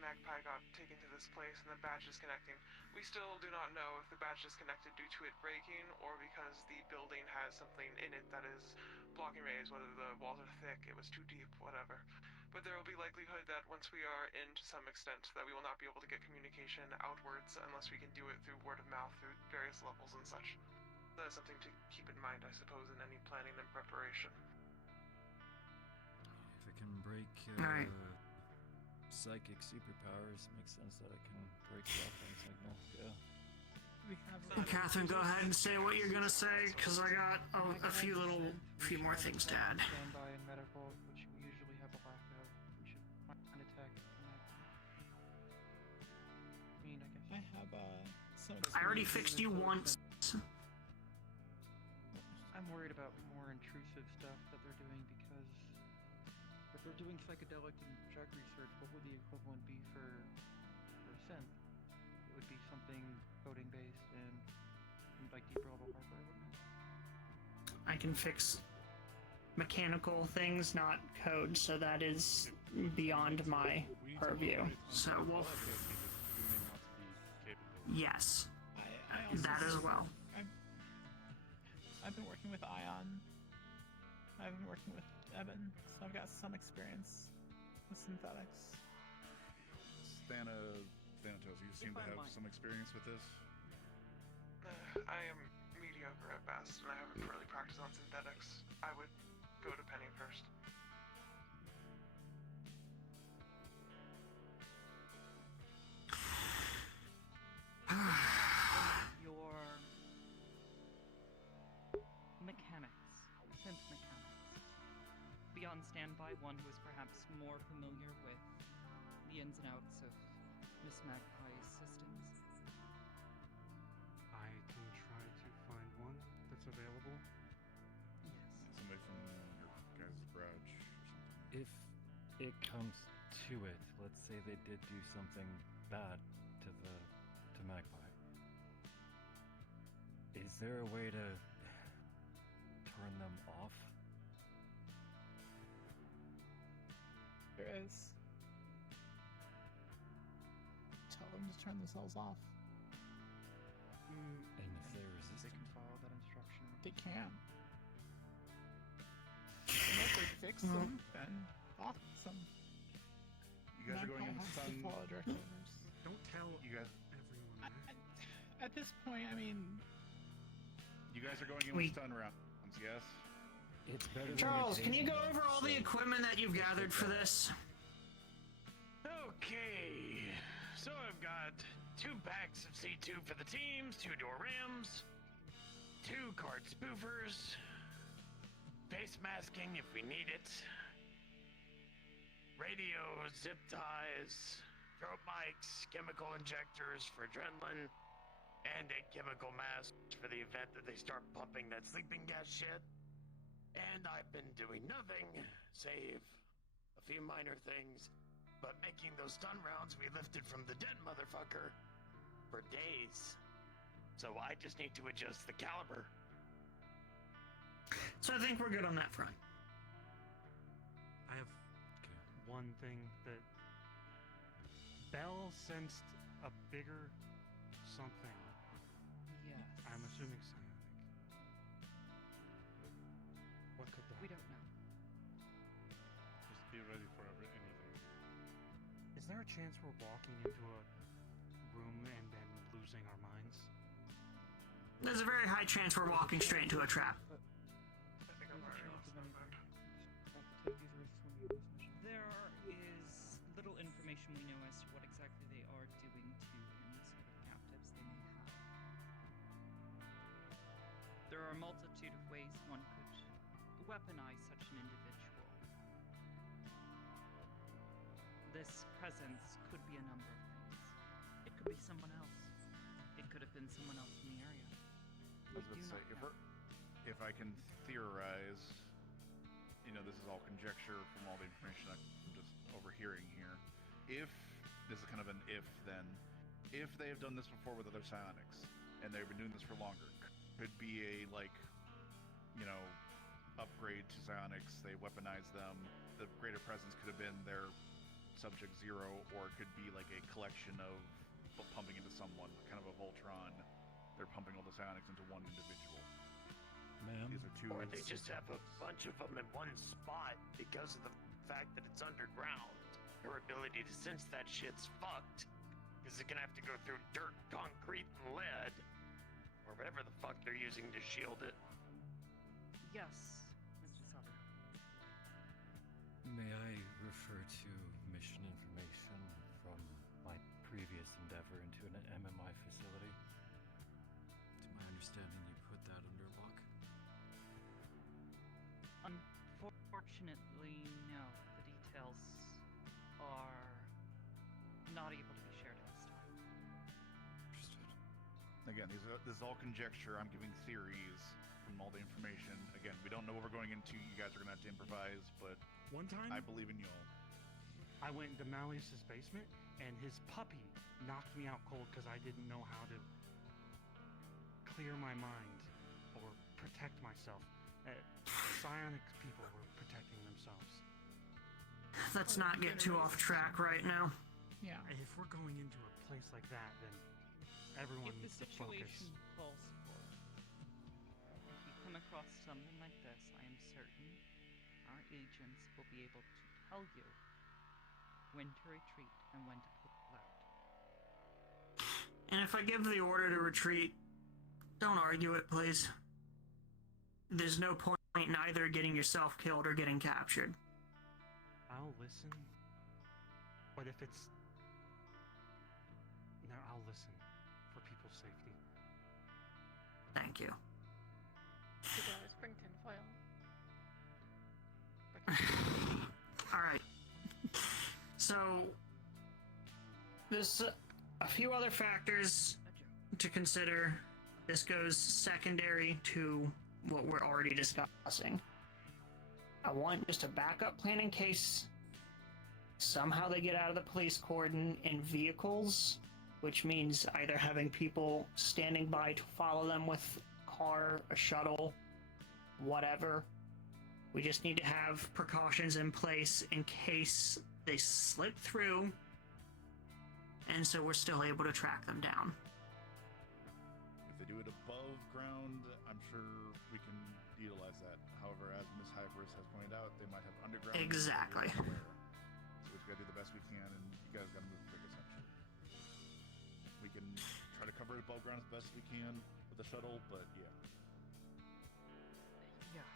Magpie got taken to this place and the badge is connecting. We still do not know if the badge is connected due to it breaking or because the building has something in it that is blocking rays, whether the walls are thick, it was too deep, whatever. But there will be likelihood that once we are in to some extent that we will not be able to get communication outwards unless we can do it through word of mouth through various levels and such. That's something to keep in mind, I suppose, in any planning and preparation. If it can break Alright. psychic superpowers, makes sense that it can break the offline signal. Yeah. We have Catherine, go ahead and say what you're gonna say, because I got a few more things to add. Standby and medical, which we usually have a lack of. We should find a tech. I mean, I guess. I have some. I already fixed you once. I'm worried about more intrusive stuff that they're doing because if they're doing psychedelic and drug research, what would the equivalent be for synth? It would be something coding based and like deeper level hardware, wouldn't it? I can fix mechanical things, not code, so that is beyond my purview. So we'll. Yes. I also That as well. I've been working with Ion. I've been working with Evan, so I've got some experience with synthetics. Thanatos, you seem to have some experience with this. I am mediocre at best, and I haven't really practiced on synthetics. I would go to Penny first. Your mechanics, synth mechanics. Beyond standby, one who is perhaps more familiar with the ins and outs of Miss Magpie's systems. I can try to find one that's available. Yes. Somebody from your guys' garage or something. If it comes to it, let's say they did do something bad to Magpie. Is there a way to turn them off? There is. Tell them to turn themselves off. And if they're They resistant, can follow that instruction. They can. Unless they fix them, then awesome. You guys are going in Magpie has to stun. follow direct orders. Don't tell You guys, everyone that. At this point, I mean, you guys are going in We- with stun rounds, yes? it's better than Charles, can you go tasing over all the so- equipment that you've gathered for this? Okay, so I've got 2 packs of C2 for the teams, 2 door rams, 2 card spoofers, face masking if we need it, radios, zip ties, throat mics, chemical injectors for adrenaline, and a chemical mask for the event that they start pumping that sleeping gas shit. And I've been doing nothing, save a few minor things, but making those stun rounds we lifted from the dead motherfucker for days. So I just need to adjust the caliber. So I think we're good on that front. I have one thing that Bell sensed a bigger something. Yes. I'm assuming psionic. What could that? We don't know. Just be ready for anything. Is there a chance we're walking into a room and then losing our minds? There's a very high chance we're walking straight into a trap. I think I've already lost my mind. Take these risks when you do this mission. There is little information we know as to what exactly they are doing to any sort of captives they may have. There are a multitude of ways one could weaponize such an individual. This presence could be a number of things. It could be someone else. It could have been someone else in the area. I was going to say, if I can theorize, this is all conjecture from all the information I'm just overhearing here. If this is kind of an if, then if they have done this before with other psionics and they've been doing this for longer, could be a upgrade to psionics. They weaponize them. The greater presence could have been their subject zero, or it could be like a collection of pumping into someone, kind of a Voltron. They're pumping all the psionics into one individual. Ma'am? These are two. Or they just have a bunch of them in one spot because of the fact that it's underground. Their ability to sense that shit's fucked. Because it's gonna have to go through dirt, concrete, and lead. Or whatever the fuck they're using to shield it. Yes, Mr. Sutter. May I refer to mission information from my previous endeavor into an MMI facility? To my understanding, you put that under lock? Unfortunately, no. The details are not able to be shared at this time. Understood. Again, this is all conjecture. I'm giving theories from all the information. Again, we don't know what we're going into. You guys are gonna have to improvise, but One time, I believe in y'all. I went into Malleus's basement, and his puppy knocked me out cold because I didn't know how to clear my mind or protect myself. Psionic people were protecting themselves. Let's not get too off track right now. Yeah. If we're going into a place like that, then everyone If the needs to focus. situation calls for it, if you come across something like this, I am certain our agents will be able to tell you when to retreat and when to pull out. And if I give the order to retreat, don't argue it, please. There's no point in either getting yourself killed or getting captured. I'll listen, but if it's... No, I'll listen for people's safety. Thank you. Should always bring tinfoil. Alright. So, there's a few other factors to consider. This goes secondary to what we're already discussing. I want just a backup plan in case somehow they get out of the police cordon in vehicles, which means either having people standing by to follow them with a car, a shuttle, whatever. We just need to have precautions in place in case they slip through, and so we're still able to track them down. If they do it above ground, I'm sure we can utilize that. However, as Miss Hyperus has pointed out, they might have underground. Exactly. So we just gotta do the best we can, and you guys gotta move quick, essentially. We can try to cover it above ground as best we can with the shuttle, but yeah. Yes.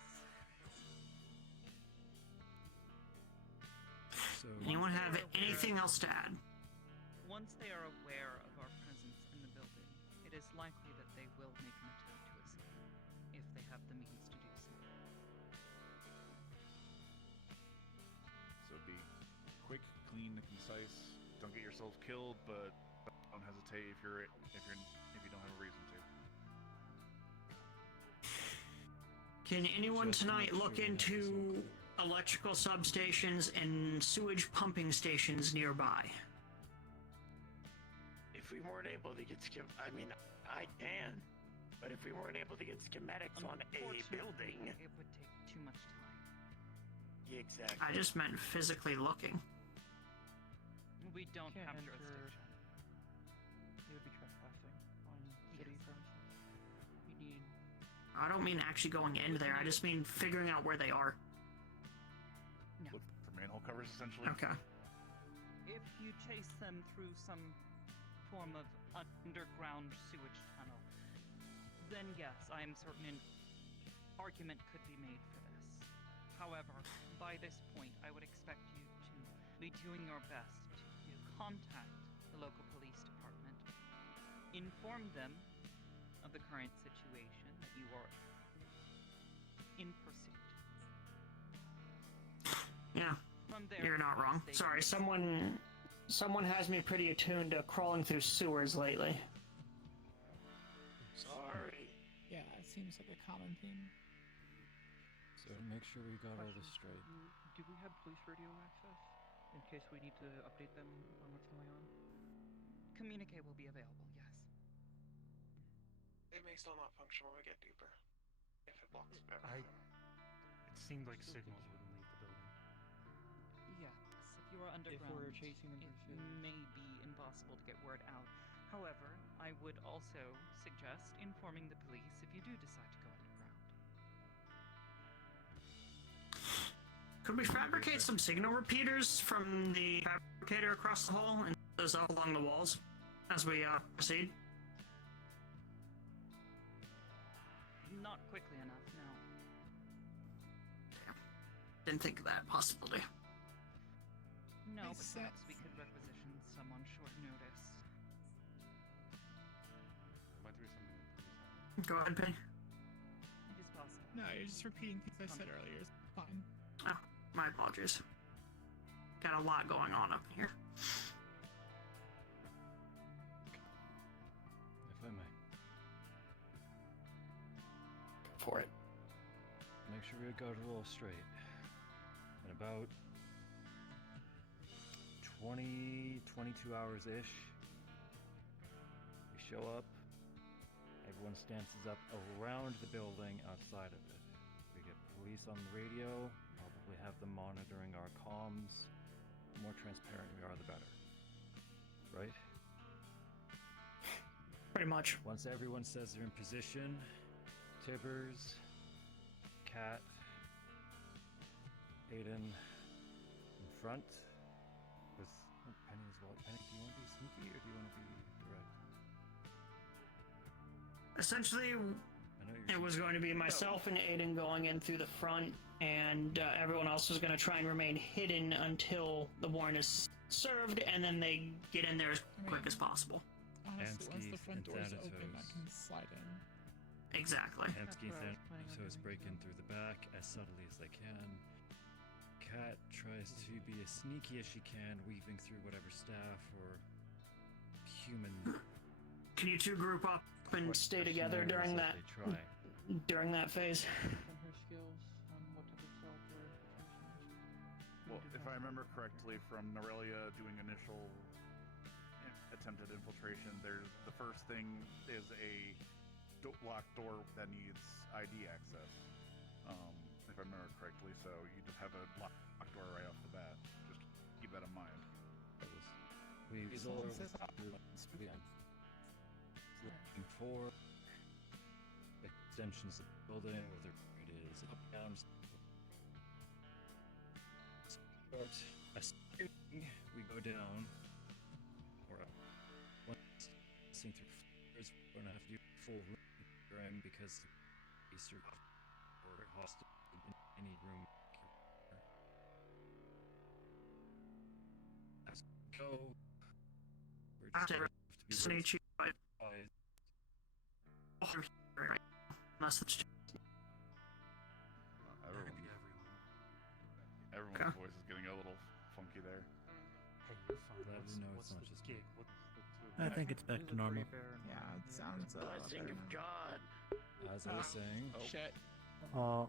So, Anyone have anything else to add? Once they are aware of our presence in the building, it is likely that they will make an attempt to escape, if they have the means to do so. So be quick, clean, and concise. Don't get yourself killed, but don't hesitate if you don't have a reason to. Can anyone Just to tonight make look sure we have the into electrical substations and sewage pumping stations nearby? If we weren't able to get I mean, I can. But if we weren't able to get schematics on a building... It would take too much time. Yeah, exactly. I just meant physically looking. We don't Can't have enter- jurisdiction. It would be trespassing on city premises. You need. I don't mean actually going into there, I just mean figuring out where they are. No. Look for manhole covers, essentially. Okay. If you chase them through some form of underground sewage tunnel, then yes, I am certain an argument could be made for this. However, by this point, I would expect you to be doing your best to contact the local police department, inform them of the current situation, that you are in pursuit. Yeah, From there, you're not wrong. they Sorry, can- someone has me pretty attuned to crawling through sewers lately. Sorry. Yeah, it seems like a common theme. So to make sure we got all this straight. Do we have police radio access in case we need to update them on what's going on? Communicate will be available, yes. It may still not function when we get deeper. If it blocks everything. It seemed like signals wouldn't leave the building. Yes, if you are underground, we're chasing them it through cities. may be impossible to get word out. However, I would also suggest informing the police if you do decide to go underground. Could we fabricate some signal repeaters from the fabricator across the hall and put those up along the walls as we proceed? Not quickly enough, no. Didn't think of that possibility. No, Makes but perhaps we could requisition some on short notice. Might be something. Go ahead, Penny. It is possible. No, you're just repeating things I said earlier. It's fine. Oh, my apologies. Got a lot going on up here. If I may. For it. Make sure we got it all straight. In about 20, 22 hours-ish, we show up, everyone stances up around the building outside of it. We get police on the radio, probably have them monitoring our comms. The more transparent we are, the better. Right? Pretty much. Once everyone says they're in position, Tibbers, Cat, Aiden in front with Penny as well. Penny, do you want to be sneaky or do you want to be direct? Essentially, I know you're it was going to be myself and Aiden going in through the front, and everyone else was going to try and remain hidden until the warrant is served, and then they get in there as quick as possible. Honestly, once the front door is open, I Thanatos. can slide in. Exactly. Hansky and Thanatos break in through the back as subtly as they can. Cat tries to be as sneaky as she can, weaving through whatever staff or human. Can you two group up and stay together during that? They try. During that phase. From her skills on what type of software. Well, if I remember correctly from Norelia doing initial attempted infiltration, there's the first thing is a locked door that needs ID access. If I remember correctly, so you just have a locked door right off the bat. Just keep that in mind. We Someone all says looking for extensions of the building, whether it is up, down, start assuming we go down, or once passing through floors, we're gonna have to do full room because the Easter or hostile in any room. As we go, we're just gonna have to be Sneak you right. wise. Unless it's Everyone's voice is getting a little funky there. Hey, you're fine. Glad to know it's not just me. I think it's back to normal. Yeah, it sounds Blessing better of now. God. As I was saying, Shit. Oh, I'm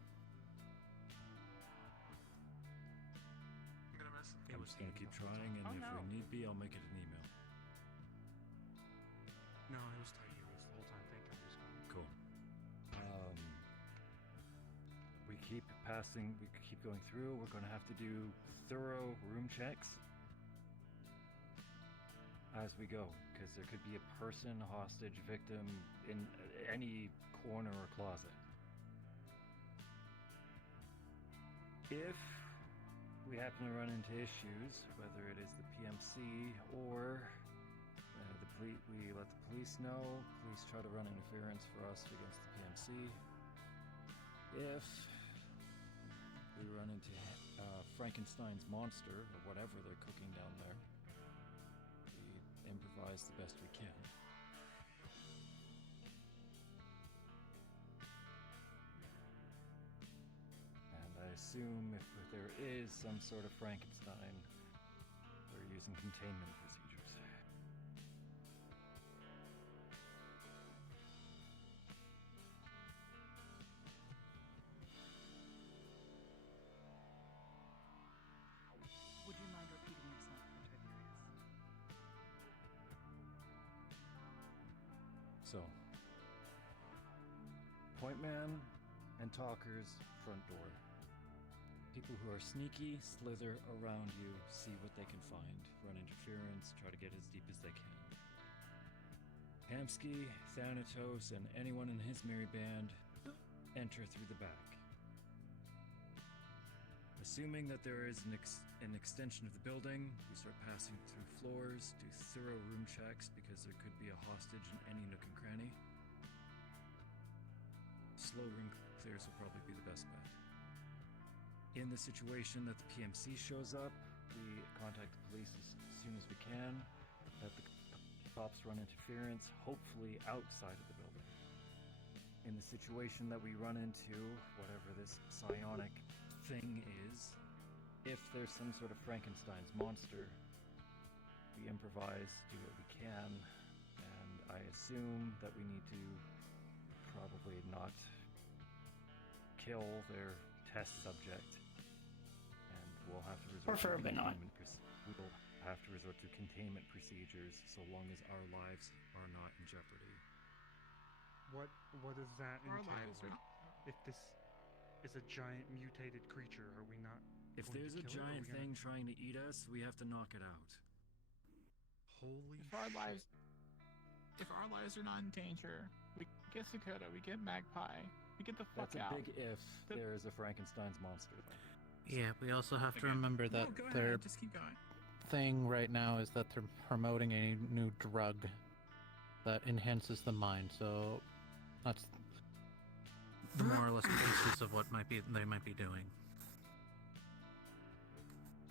gonna miss. I'm just gonna keep trying, and Oh, if no. we need be, I'll make it an email. No, it was Tiberius the whole time. Thank God he was gone. Cool. We keep passing, we keep going through. We're gonna have to do thorough room checks as we go, because there could be a person, hostage, victim in any corner or closet. If we happen to run into issues, whether it is the PMC or the police, we let the police know. Police try to run interference for us against the PMC. If we run into Frankenstein's monster or whatever they're cooking down there, we improvise the best we can. And I assume if there is some sort of Frankenstein, we're using containment procedures. Would you mind repeating yourself for Tiberius? So, point man and talkers front door. People who are sneaky slither around you, see what they can find, run interference, try to get as deep as they can. Kamsky, Thanatos, and anyone in his merry band enter through the back. Assuming that there is an extension of the building, we start passing through floors, do thorough room checks because there could be a hostage in any nook and cranny. Slow room clears will probably be the best bet. In the situation that the PMC shows up, we contact the police as soon as we can, let the cops run interference, hopefully outside of the building. In the situation that we run into, whatever this psionic thing is, if there's some sort of Frankenstein's monster, we improvise, do what we can, and I assume that we need to probably not kill their test subject, and we'll have to resort Preferably to not. we will have to resort to containment procedures so long as our lives are not in jeopardy. What does that Our entail? lives are Like, if this is a giant mutated creature, are we not? If going there's to a kill it, or giant are we gonna- thing trying to eat us, we have to knock it out. Holy If our lives are not in danger, we get Sakota, we get Magpie, we get the fuck That's a out. big if there is a Frankenstein's monster, though. Yeah, we also have to Again. remember that No, go ahead, their just keep going. thing right now is that they're promoting a new drug that enhances the mind. So that's the more or less basis of what they might be doing.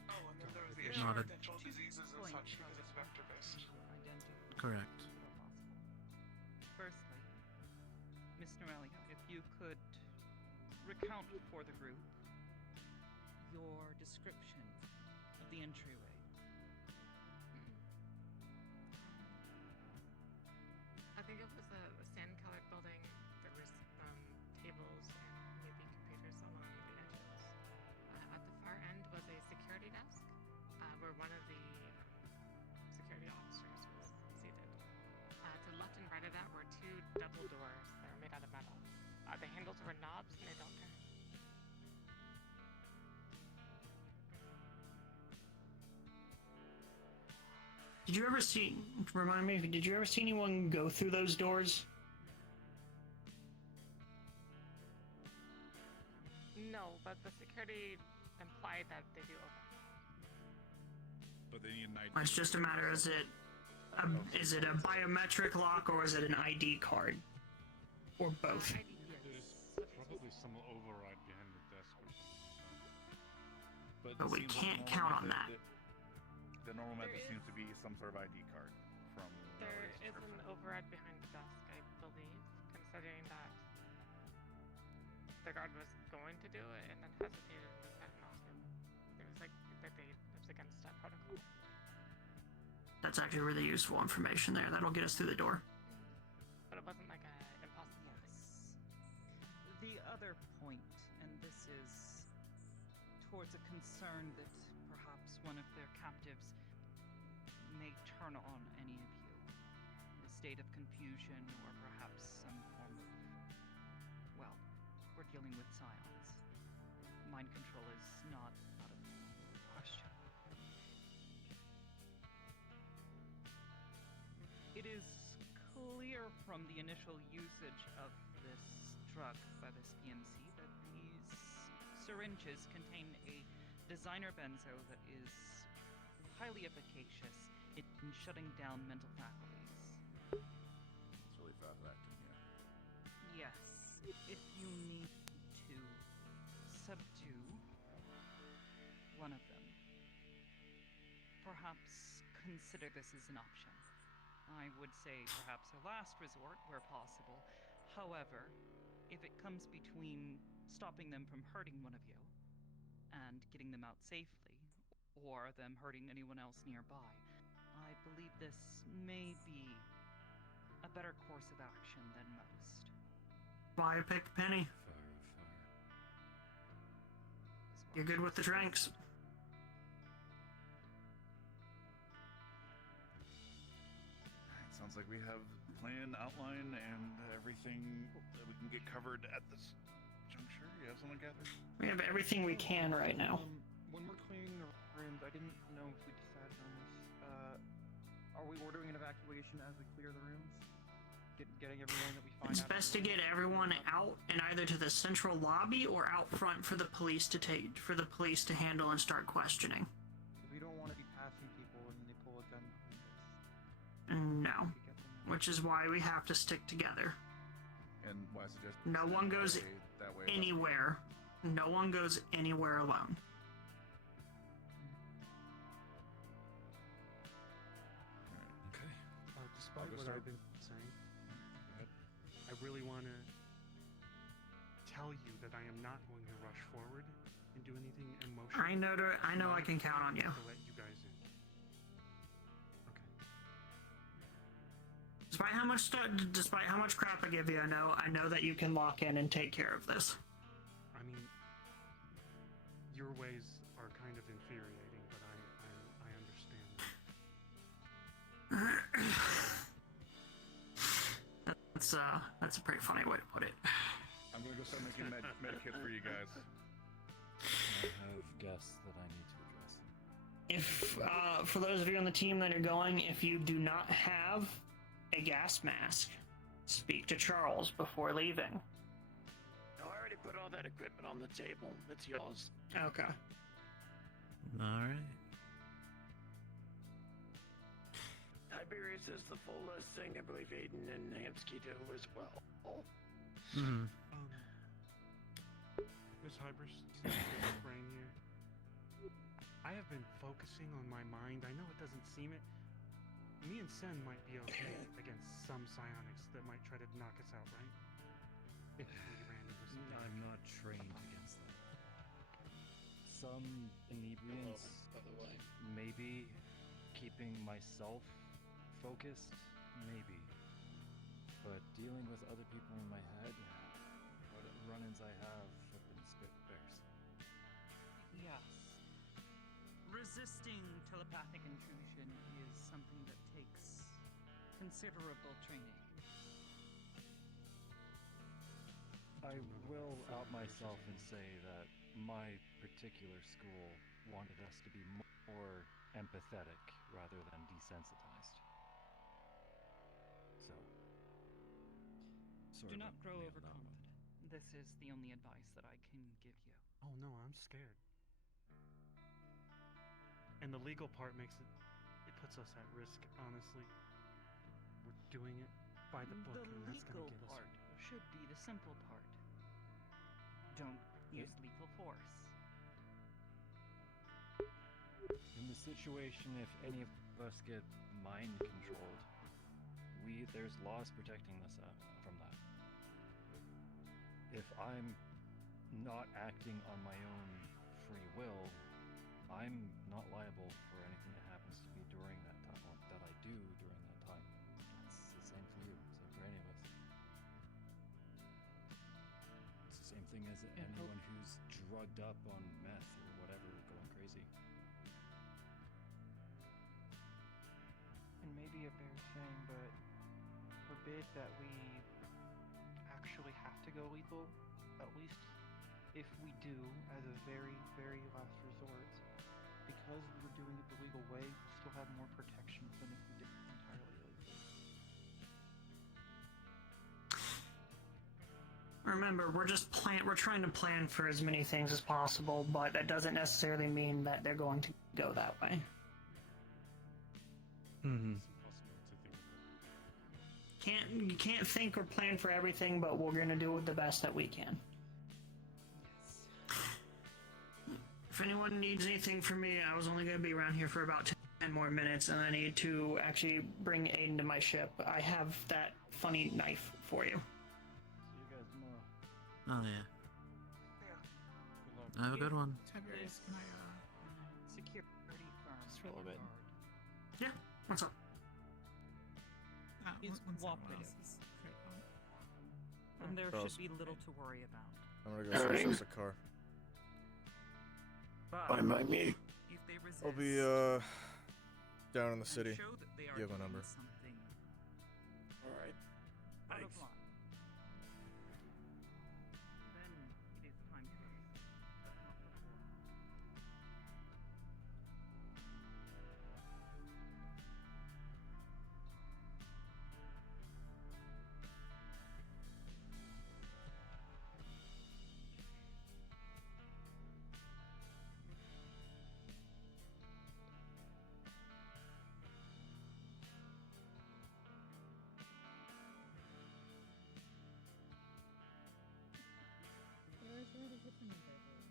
Oh, and then there was the There issue are of potential diseases and such because it's vector-based. Correct. Firstly, Mr. Elliot, if you could recount for the group your description of the entryway. I think it was a sand-colored building. There was tables and maybe computers along the edges. At the far end was a security desk where one of the security officers was seated. To the left and right of that were two double doors that were made out of metal. The handles were knobs and they don't turn. Did you ever see? Remind me. Did you ever see anyone go through those doors? No, but the security implied that they do open. But they need an ID. It's just a matter. Is it a biometric lock or is it an ID card, or both? There's probably some override behind the desk or something. But it we seems can't like the count normal on that. method- The normal method There seems to be some sort of ID card from. There is an override behind the desk, I believe, considering that the guard was going to do it and then hesitated and decided not to. It was like that it was against that protocol. That's actually really useful information there. That'll get us through the door. But it wasn't like an impossible thing. The other point, and this is towards a concern that perhaps one of their captives may turn on any of you in a state of confusion or perhaps some form of, well, we're dealing with scions. Mind control is not out of the question. It is clear from the initial usage of this drug by this PMC that these syringes contain a designer benzo that is highly efficacious in shutting down mental faculties. It's really fast acting, yeah. Yes, if you need to subdue one of them, perhaps consider this as an option. I would say perhaps a last resort where possible. However, if it comes between stopping them from hurting one of you and getting them out safely, or them hurting anyone else nearby, I believe this may be a better course of action than most. Why I picked Penny? You're good with the drinks. It sounds like we have plan, outline, and everything that we can get covered at this juncture? You have someone gathered? We have everything we can right now. When we're clearing the rooms, I didn't know if we decided on this. Are we ordering an evacuation as we clear the rooms? Getting everyone that we find It's out of best the to room? get everyone out and either to the central lobby or out front for the police to handle and start questioning. We don't want to be passing people and they pull a gun behind us. No. Which is why we have to stick together. And why I suggest No one goes that way anywhere. No one goes anywhere alone. Okay. Despite I'll go what start. I've been saying, I really want to tell you that I am not going to rush forward and do anything emotional. I know I can count on you. To let you guys in. Okay. Despite how much crap I give you, I know that you can lock in and take care of this. I mean, your ways are kind of infuriating, but I understand that. That's a pretty funny way to put it. I'm gonna go start making med kits for you guys. I have guests that I need to address. If for those of you on the team that are going, if you do not have a gas mask, speak to Charles before leaving. No, I already put all that equipment on the table. It's yours. Okay. Alright. Tiberius is the full listing. I believe Aiden and Hamsky do as well. Mm-hmm. Miss Hybris, brain here. I have been focusing on my mind. I know it doesn't seem it. Me and Sen might be okay against some psionics that might try to knock us out, right? If we ran into some I'm not trained against that. Some inebriants, by the way. maybe. Keeping myself focused, maybe. But dealing with other people in my head, what run-ins I have been spit bears. Yes. Resisting telepathic intrusion is something that takes considerable training. I will out myself and say that my particular school wanted us to be more empathetic rather than desensitized. So, Do not grow overconfident. This is the only advice that I can give you. Oh no, I'm scared. And the legal part makes it puts us at risk, honestly. We're doing it by the book, and that's gonna legal get part us. should be the simple part. Don't use lethal force. in the situation, if any of us get mind controlled, there's laws protecting us from that. If I'm not acting on my own free will, I'm not liable for anything that happens to me during that time, or that I do during that time. It's the same for you, same for any of us. It's the same thing as anyone who's drugged up on meth or whatever, going crazy. And maybe a bear thing, but forbid that we actually have to go lethal. At least if we do, as a very, very last resort, because we're doing it the legal way, we still have more protections than if we did it entirely illegal. Remember, we're trying to plan for as many things as possible, but that doesn't necessarily mean that they're going to go that way. Mm-hmm. You can't think or plan for everything, but we're gonna do the best that we can. If anyone needs anything from me, I was only gonna be around here for about 10 more minutes, and I need to actually bring Aiden to my ship. I have that funny knife for you. See you guys tomorrow. Oh yeah. Have a good one. Tiberius, can I, Security firm. just for a little bit? Yeah, what's up? It's one second, cooperative. else is critical. And there Charles. should be little to worry about. I'm gonna go switch us a car. But Fine by me. if they resist, I'll be down in the and city. show that they are You have my doing number. something All right. out of Thanks. line, then just remembered.